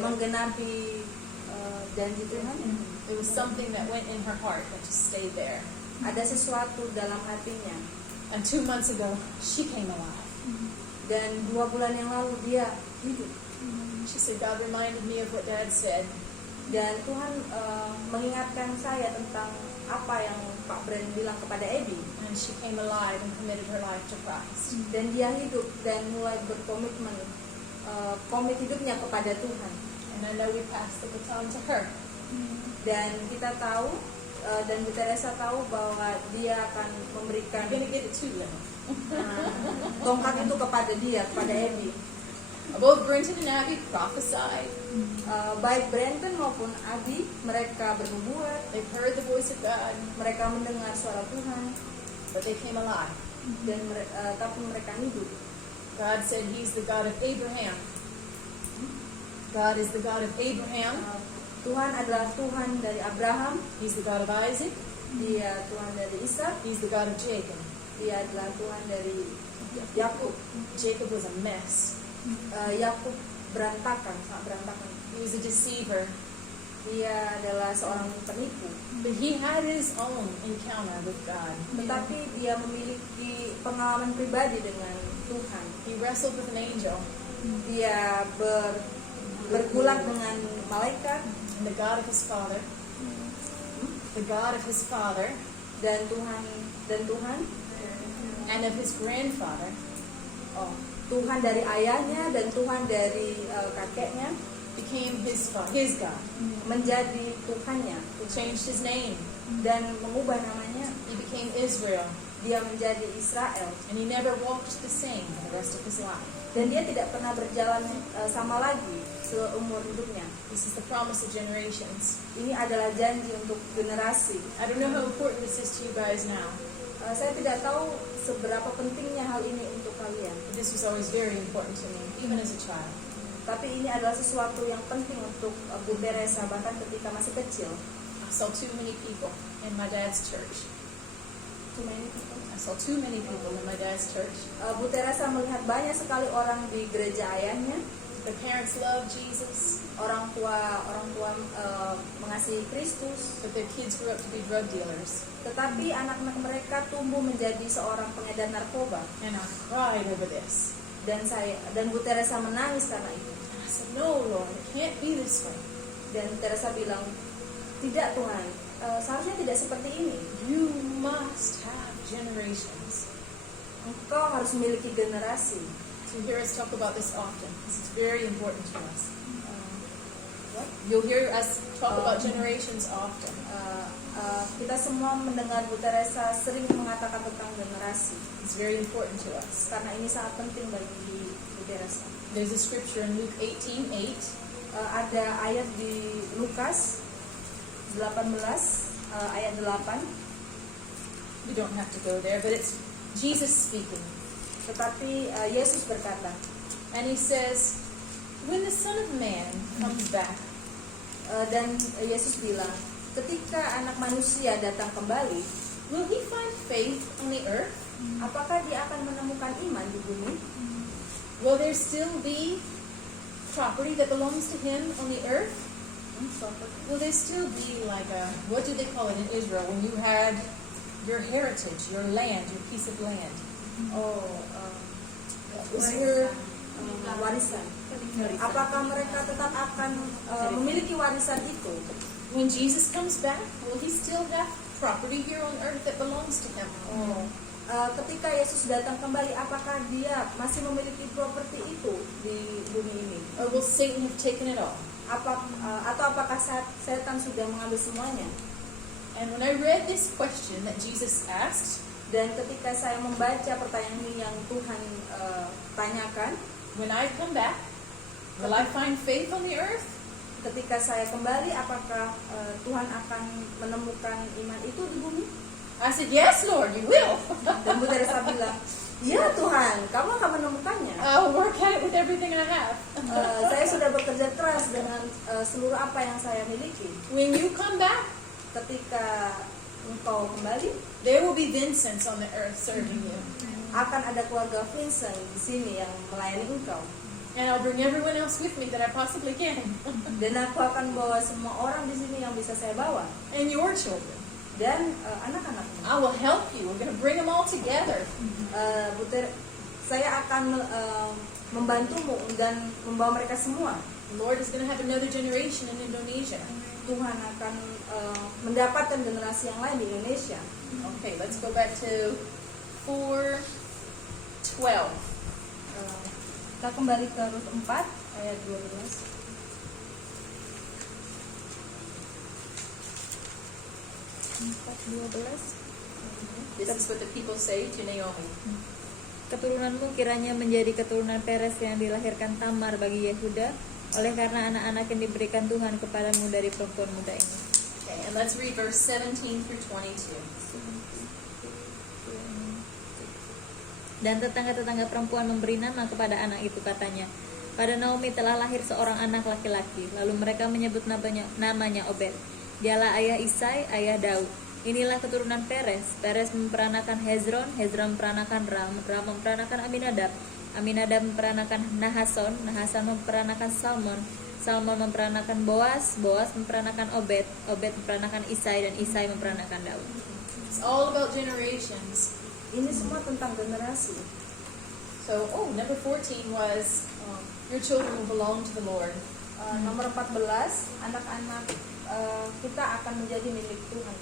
menggenapi janji Tuhan, It was something that went in her heart that just stayed there. ada sesuatu dalam hatinya. And 2 months ago, she came alive. Dan 2 bulan yang lalu dia hidup. She said, God reminded me of what Dad said. Dan Tuhan mengingatkan saya tentang apa yang Pak Brand bilang kepada Abby. And she came alive and committed her life to Christ. Dan dia hidup dan mulai berkomitmen, komit hidupnya kepada Tuhan. And I know we passed the baton to her. Dan kita tahu, dan Bu Teresa tahu bahwa dia akan memberikan I'm going to get it too, Lynn. tongkat itu kepada dia, kepada Abby. Both Brenton and Abby prophesied. Baik Brenton maupun Abby, mereka bernubuat, They've heard the voice of God, mereka mendengar suara Tuhan, but they came alive. dan tapi mereka hidup. God said He's the God of Abraham, God is the God of Abraham. Tuhan adalah Tuhan dari Abraham, He's the God of Isaac. Dia Tuhan dari Ishak, He's the God of Jacob. dia adalah Tuhan dari Yakub. Jacob was a mess. Yakub berantakan, sangat berantakan. He was a deceiver. Dia adalah seorang penipu, But he had his own encounter with God. tetapi dia memiliki pengalaman pribadi dengan Tuhan. He wrestled with an angel. Dia bergulat dengan malaikat And the God of his father. The God of his father. dan Tuhan And of his grandfather. oh, Tuhan dari ayahnya dan Tuhan dari kakeknya Became his God. menjadi Tuhannya He changed his name. dan mengubah namanya. He became Israel. Dia menjadi Israel And he never walked the same the rest of his life. dan dia tidak pernah berjalan sama lagi seumur hidupnya. This is the promise of generations. Ini adalah janji untuk generasi. I don't know how important this is to you guys now. Saya tidak tahu seberapa pentingnya hal ini untuk kalian, But this was always very important to me, even as a child. tapi ini adalah sesuatu yang penting untuk Bu Teresa bahkan ketika masih kecil. I saw too many people in my dad's church. Too many people. I saw too many people in my dad's church. Bu Teresa melihat banyak sekali orang di gereja ayahnya. Their parents loved Jesus, Orang tua mengasihi Kristus, but their kids grew up to be drug dealers. tetapi anak-anak mereka tumbuh menjadi seorang pengedar narkoba. And I cried over this. Dan Bu Teresa menangis karena itu. And I said, no, Lord, it can't be this way. Dan Teresa bilang, tidak Tuhan, seharusnya tidak seperti ini. You must have generations. Engkau harus memiliki generasi. So you hear us talk about this often. This is very important to us. What? You'll hear us talk about generations often. Kita semua mendengar Bu Teresa sering mengatakan tentang generasi, It's very important to us. karena ini sangat penting bagi Bu Teresa. There's a scripture in Luke 18:8. Ada ayat di Lukas 18 ayat 8, We don't have to go there, but it's Jesus speaking. tetapi Yesus berkata, And he says, when the Son of Man comes back, dan Yesus bilang, ketika anak manusia datang kembali, will he find faith on the earth? apakah dia akan menemukan iman di bumi? Will there still be property that belongs to him on the earth? Will there still be like a, what do they call it in Israel, when you had your heritage, your land, your piece of land? Warisan. Apakah mereka tetap akan memiliki warisan itu? When Jesus comes back, will he still have property here on earth that belongs to him? Ketika Yesus datang kembali, apakah dia masih memiliki properti itu di bumi ini? Or will Satan have taken it all? Atau apakah setan sudah mengambil semuanya? And when I read this question that Jesus asked, Dan ketika saya membaca pertanyaan ini yang Tuhan tanyakan, when I come back, will I find faith on the earth? ketika saya kembali, apakah Tuhan akan menemukan iman itu di bumi? I said, yes, Lord, you will. Dan Bu Teresa bilang, iya Tuhan, kamu akan menemukannya. I'll work at it with everything I have. Saya sudah bekerja keras dengan seluruh apa yang saya miliki. When you come back, Ketika engkau kembali, there will be Vincents on the earth serving you. akan ada keluarga Vincent di sini yang melayani engkau. And I'll bring everyone else with me that I possibly can. Dan aku akan bawa semua orang di sini yang bisa saya bawa. And your children. Dan anak-anakmu. I will help you. We're going to bring them all together. Saya akan membantumu dan membawa mereka semua. The Lord is going to have another generation in Indonesia. Tuhan akan mendapatkan generasi yang lain di Indonesia. Okay, let's go back to 4:12. Kita kembali ke Rut 4 ayat 12. This is what the people say to Naomi. Keturunanmu kiranya menjadi keturunan Peres yang dilahirkan Tamar bagi Yehuda, oleh karena anak-anak yang diberikan Tuhan kepadamu dari perempuan muda ini. Okay, and let's read verse 17 through 22. Dan tetangga-tetangga perempuan memberi nama kepada anak itu, katanya, Pada Naomi telah lahir seorang anak laki-laki. Lalu mereka menyebut namanya Obed. Dialah ayah Isai, ayah Daud. Inilah keturunan Peres. Peres memperanakan Hezron. Hezron memperanakan Ram. Ram memperanakan Aminadab. Aminadab memperanakan Nahason. Nahason memperanakan Salmon. Salmon memperanakan Boas. Boas memperanakan Obed. Obed memperanakan Isai, dan Isai memperanakan Daud. It's all about generations. Ini semua tentang generasi. So, number 14 was your children will belong to the Lord. Nomor 14, anak-anak kita akan menjadi milik Tuhan.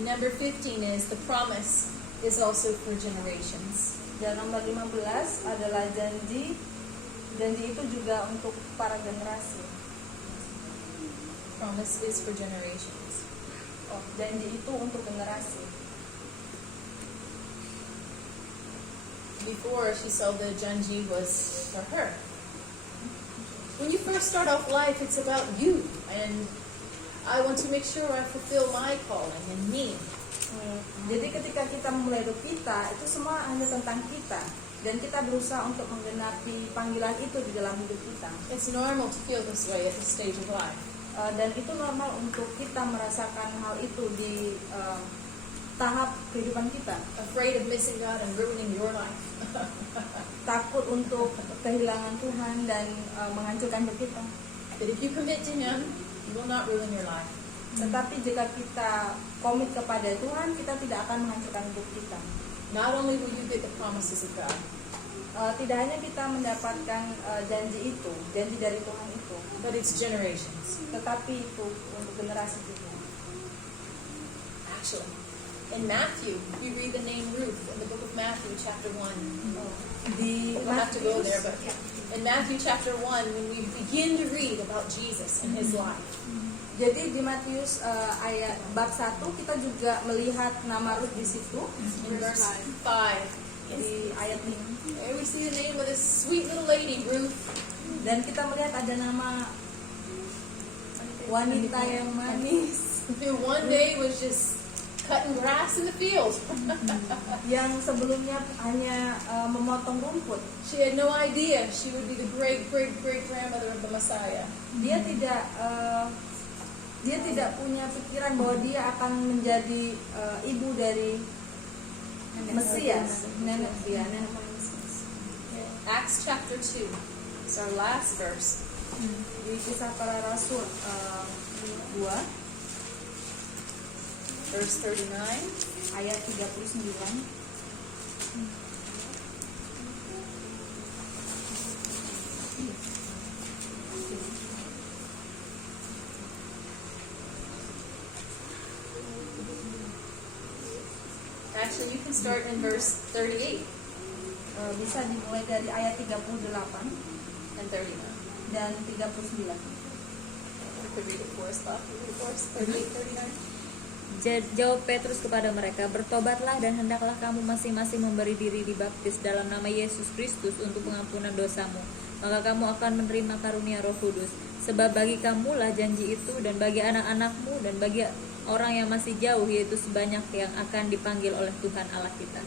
And number 15 is the promise is also for generations. Dan nomor 15 adalah janji. Janji itu juga untuk para generasi. Promise is for generations. Janji itu untuk generasi. Before she saw the janji was for her. When you first start off life, it's about you, and I want to make sure I fulfill my calling and me. Jadi ketika kita memulai hidup kita, itu semua hanya tentang kita, dan kita berusaha untuk menggenapi panggilan itu di dalam hidup kita. It's normal to feel this way at this stage of life. Dan itu normal untuk kita merasakan hal itu di tahap kehidupan kita. Afraid of missing God and ruining your life. Takut untuk kehilangan Tuhan dan menghancurkan hidup kita. But if you commit to Him, He will not ruin your life. Tetapi jika kita komit kepada Tuhan, kita tidak akan menghancurkan hidup kita. Not only will you get the promises of God, Tidak hanya kita mendapatkan janji itu, janji dari Tuhan itu, but it's generations. tetapi itu untuk generasi juga. Actually, in Matthew, you read the name Ruth in the book of Matthew, chapter 1. Di We don't have to go there, but in Matthew chapter 1, when we begin to read about Jesus and His life, Jadi di Matius ayat bab 1 kita juga melihat nama Ruth di situ. in verse 5, Di ayat 5. there we see the name of this sweet little lady, Ruth. Dan kita melihat ada nama wanita yang manis Who one day was just cutting grass in the field. yang sebelumnya hanya memotong rumput. She had no idea she would be the great grandmother of the Messiah. Dia tidak punya pikiran bahwa dia akan menjadi ibu dari Mesias, nenek moyang Mesias. Acts chapter 2 is our last verse. Di Kisah Para Rasul 2 Verse 39. ayat 39. Actually, you can start in verse 38 Bisa dimulai dari ayat 38 and 39. dan 39. You could read it for us, Bob. Read it for us. 38, 39. Jawab Petrus kepada mereka, bertobatlah dan hendaklah kamu masing-masing memberi diri dibaptis dalam nama Yesus Kristus untuk pengampunan dosamu. Maka kamu akan menerima karunia Roh Kudus. Sebab bagi kamulah janji itu, dan bagi anak-anakmu, dan bagi orang yang masih jauh, yaitu sebanyak yang akan dipanggil oleh Tuhan Allah kita.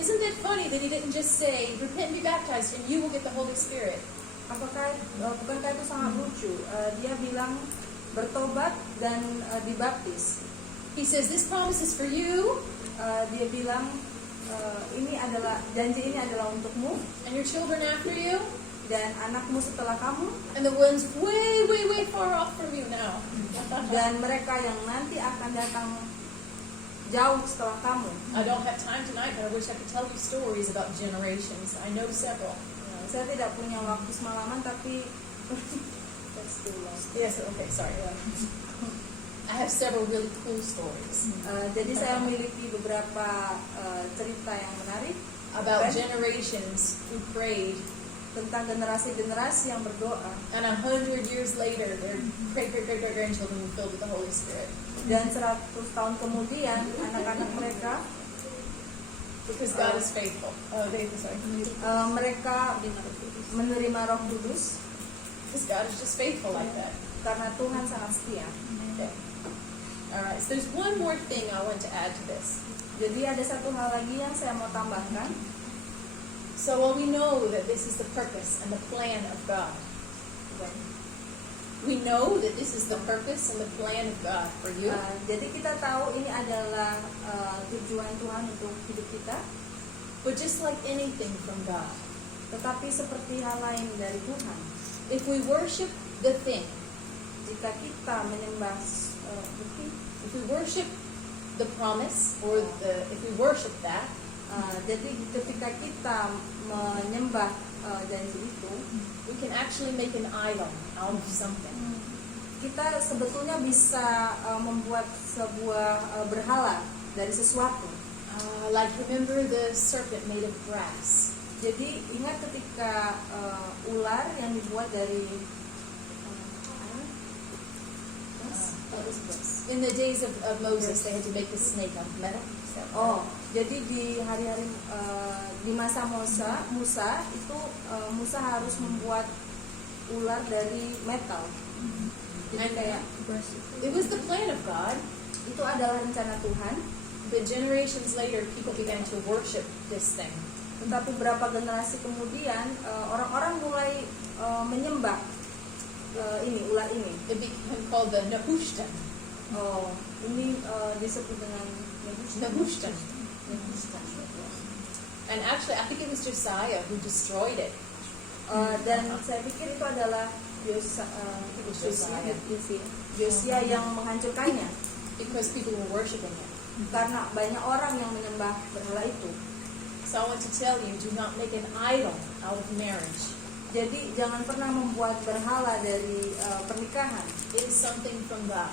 Isn't it funny that he didn't just say, repent and be baptized and you will get the Holy Spirit? Bukankah itu sangat lucu? Dia bilang bertobat dan dibaptis. He says, this promise is for you Dia bilang janji ini adalah untukmu and your children after you dan anakmu setelah kamu and the ones way far off from you now. dan mereka yang nanti akan datang jauh setelah kamu. I don't have time tonight, but I wish I could tell you stories about generations. I know several. Saya tidak punya waktu semalaman, tapi that's too long. Yes, okay, sorry. I have several really cool stories Jadi saya memiliki beberapa cerita yang menarik about Keren. generations who prayed tentang generasi-generasi yang berdoa. And 100 years later, their great-great-great-grandchildren were filled with the Holy Spirit. Dan 100 tahun kemudian anak-anak mereka Because God is faithful. Oh, sorry. mereka menerima Roh Kudus Because God is just faithful like that. karena Tuhan sangat setia. Okay. All right. So there's one more thing I want to add to this. Jadi ada satu hal lagi yang saya mau tambahkan. So while we know that this is the purpose and the plan of God, we know that this is the purpose and the plan of God for you. Jadi kita tahu ini adalah tujuan Tuhan untuk hidup kita. But just like anything from God, Tetapi seperti hal lain dari Tuhan, if we worship the thing, jika kita menyembah bukti, if we worship the promise, or if we worship that, jadi ketika kita menyembah janji itu, we can actually make an idol out of something. kita sebetulnya bisa membuat sebuah berhala dari sesuatu. Like remember the serpent made of brass. Jadi ingat ketika ular yang dibuat dari In the days of Moses, they had to make the snake out of metal. Jadi di hari-hari di masa Musa itu Musa harus membuat ular dari metal. Jadi kayak It was the plan of God. itu adalah rencana Tuhan. But generations later, people began to worship this thing. Tetapi beberapa generasi kemudian orang-orang mulai menyembah ular ini. It became called the Nehushtan. Ini disebut dengan Nehushtan. And actually, I think it was Josiah who destroyed it. Dan saya pikir itu adalah Yosia yang menghancurkannya Because people were worshiping it. karena banyak orang yang menyembah berhala itu. So I want to tell you, do not make an idol out of marriage. Jadi jangan pernah membuat berhala dari pernikahan. It is something from God.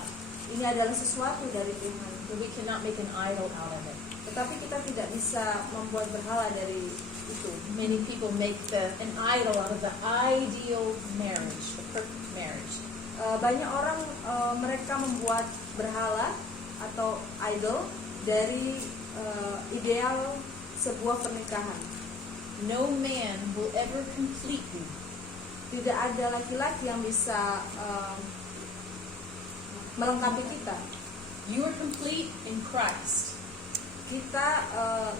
Ini adalah sesuatu dari Tuhan. But we cannot make an idol out of it. Tetapi kita tidak bisa membuat berhala dari itu. Many people make an idol out of the ideal marriage, the perfect marriage. Banyak orang mereka membuat berhala atau idol dari ideal sebuah pernikahan. No man will ever complete you. Tidak ada laki-laki yang bisa melengkapi kita. You are complete in Christ. Kita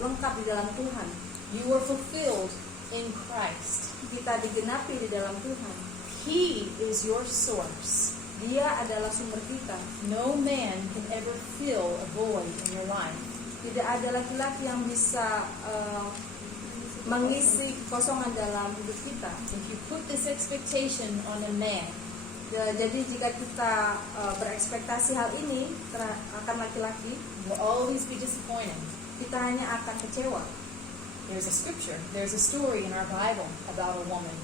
lengkap di dalam Tuhan. You are fulfilled in Christ. Kita digenapi di dalam Tuhan. He is your source. Dia adalah sumber kita. No man can ever fill a void in your life. Tidak ada laki-laki yang bisa mengisi kekosongan dalam hidup kita. If you put this expectation on a man, Jadi jika kita berekspektasi hal ini akan laki-laki, you will always be disappointed. kita hanya akan kecewa. There's a scripture, there's a story in our Bible about a woman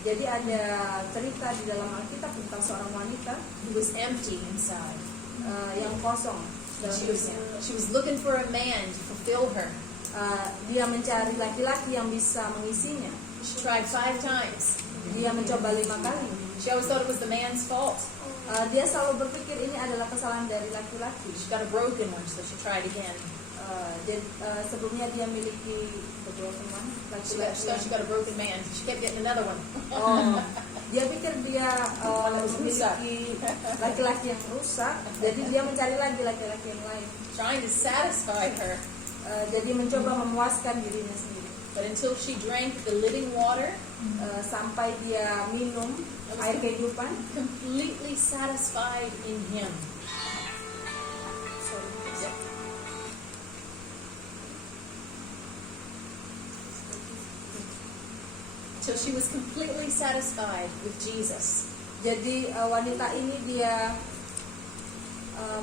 Jadi ada cerita di dalam Alkitab tentang seorang wanita who was empty inside. yang kosong. dalam hidupnya. She was looking for a man to fulfill her. Dia mencari laki-laki yang bisa mengisinya. She tried 5 times. Dia mencoba 5 kali. She always thought it was the man's fault. Dia selalu berpikir ini adalah kesalahan dari laki-laki. She got a broken one, so she tried again. Sebelumnya dia miliki teman She laki-laki. got a broken man. She kept getting another one. Dia pikir dia memiliki laki-laki yang rusak, jadi dia mencari lagi laki-laki yang lain. Trying to satisfy her. Jadi mencoba memuaskan dirinya sendiri. But until she drank the living water, Sampai dia minum air kehidupan. completely satisfied in him. Till she was completely satisfied with Jesus. Jadi wanita ini dia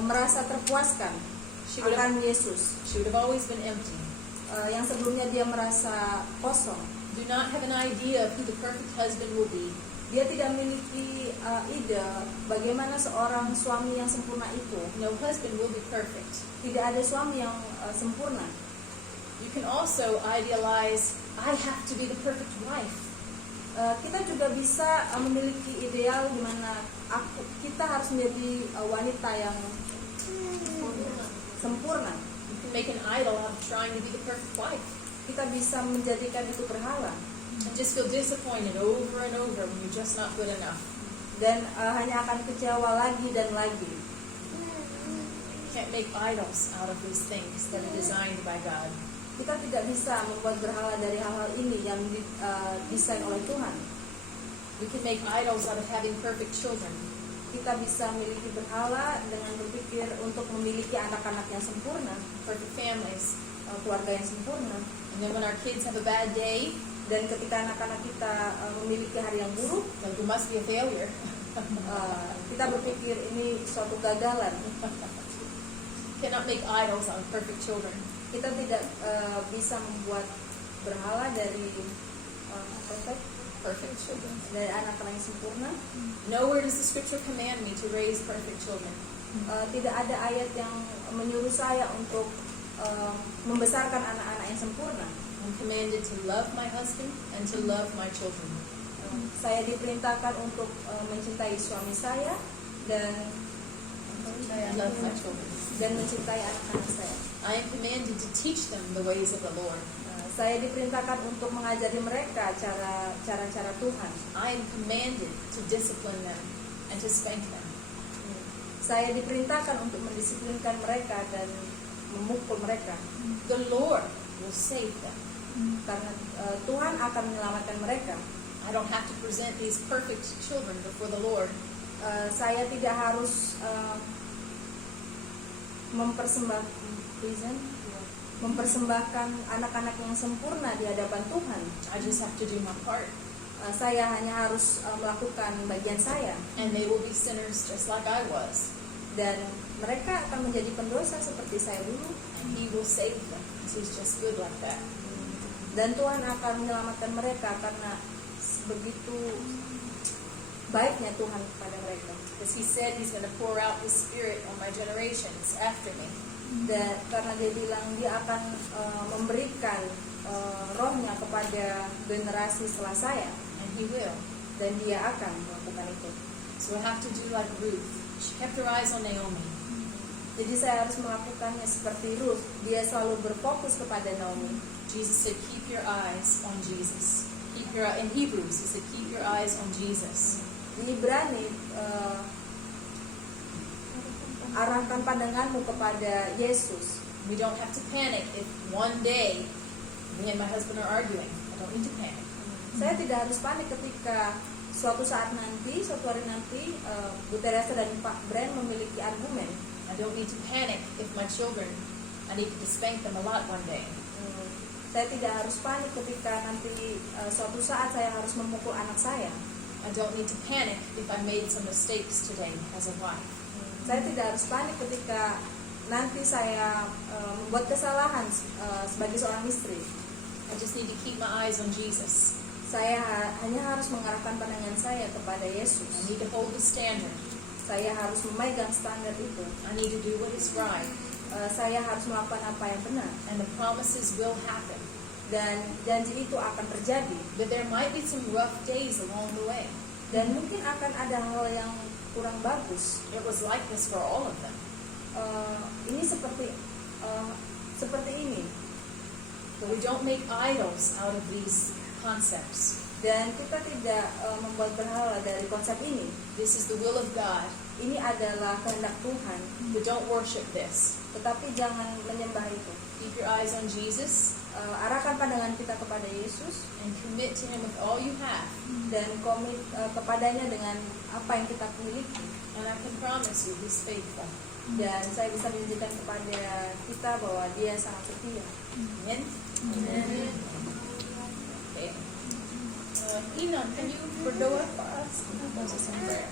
merasa terpuaskan She would have, akan Yesus. she would have always been empty. Yang sebelumnya dia merasa kosong. Do not have an idea of who the perfect husband will be. Dia tidak memiliki ide bagaimana seorang suami yang sempurna itu. No husband will be perfect. Tidak ada suami yang sempurna. You can also idealize, I have to be the perfect wife. kita juga bisa memiliki ideal di mana kita harus menjadi wanita yang sempurna. You can make an idol out of trying to be the perfect wife. Kita bisa menjadikan itu berhala And just feel disappointed over and over when you're just not good enough. dan hanya akan kecewa lagi dan lagi. You can't make idols out of these things that are designed by God. Kita tidak bisa membuat berhala dari hal-hal ini yang didesain oleh Tuhan. We can make idols out of having perfect children. Kita bisa memiliki berhala dengan berpikir untuk memiliki anak-anak yang sempurna, Perfect families. keluarga yang sempurna. And then when our kids have a bad day, Dan ketika anak-anak kita memiliki hari yang buruk, like it must be a failure. kita berpikir ini suatu kegagalan. Cannot make idols out of perfect children. Kita tidak bisa membuat berhala dari Perfect children. dari anak-anak yang sempurna. Nowhere does the scripture command me to raise perfect children. Tidak ada ayat yang menyuruh saya untuk membesarkan anak-anak yang sempurna. I'm commanded to love my husband and to love my children. Saya diperintahkan untuk mencintai suami saya dan Love my children. mencintai anak-anak saya. I am commanded to teach them the ways of the Lord. Saya diperintahkan untuk mengajari mereka cara-cara Tuhan. I am commanded to discipline them and to spank them. Saya diperintahkan untuk mendisiplinkan mereka dan memukul mereka. The Lord will save them. Karena Tuhan akan menyelamatkan mereka. I don't have to present these perfect children before the Lord. Saya tidak harus mempersembahkan anak-anak yang sempurna di hadapan Tuhan. I just have to do my part. Saya hanya harus melakukan bagian saya. And they will be sinners just like I was. Dan mereka akan menjadi pendosa seperti saya dulu. And He will save them because He's just good like that. Dan Tuhan akan menyelamatkan mereka karena begitu baiknya Tuhan kepada mereka. Because He said He's going to pour out His Spirit on my generations after me. Dan karena Dia bilang Dia akan memberikan rohnya kepada generasi setelah saya. And He will. Dan Dia akan melakukan itu. So I have to do like Ruth. She kept her eyes on Naomi. Jadi saya harus melakukannya seperti Ruth. Dia selalu berfokus kepada Naomi. Jesus said, keep your eyes on Jesus. In Hebrews, He said, keep your eyes on Jesus. Di Ibrani, arahkan pandanganmu kepada Yesus. We don't have to panic if one day me and my husband are arguing. I don't need to panic. Saya tidak harus panik ketika suatu hari nanti, Bu Teresa dan Pak Bren memiliki argumen. I don't need to panic if my children, I need to spank them a lot one day. Saya tidak harus panik ketika nanti suatu saat saya harus memukul anak saya. I don't need to panic if I made some mistakes today as a wife. Saya tidak harus panik ketika nanti saya membuat kesalahan sebagai seorang istri. I just need to keep my eyes on Jesus. Saya hanya harus mengarahkan pandangan saya kepada I Yesus. need to hold the standard. Saya harus memegang standar itu. I need to do what is right. Saya harus melakukan apa yang benar. And the promises will happen. Dan janji itu akan terjadi. But there might be some rough days along the way. Dan mungkin akan ada hal yang kurang bagus. It was like this for all of them. Ini seperti ini. But we don't make idols out of these concepts. Dan kita tidak membuat berhala dari konsep ini. This is the will of God. Ini adalah kehendak Tuhan. But don't worship this. Tetapi jangan menyembah itu. Keep your eyes on Jesus Arahkan pandangan kita kepada Yesus and commit to Him with all you have. dan komit kepadanya dengan apa yang kita miliki. And I can promise you, He's faithful. Dan saya bisa menunjukkan kepada kita bahwa Dia sangat setia. Amen? Amen. Okay. Inan, can you berdoa for us? Close us in prayer.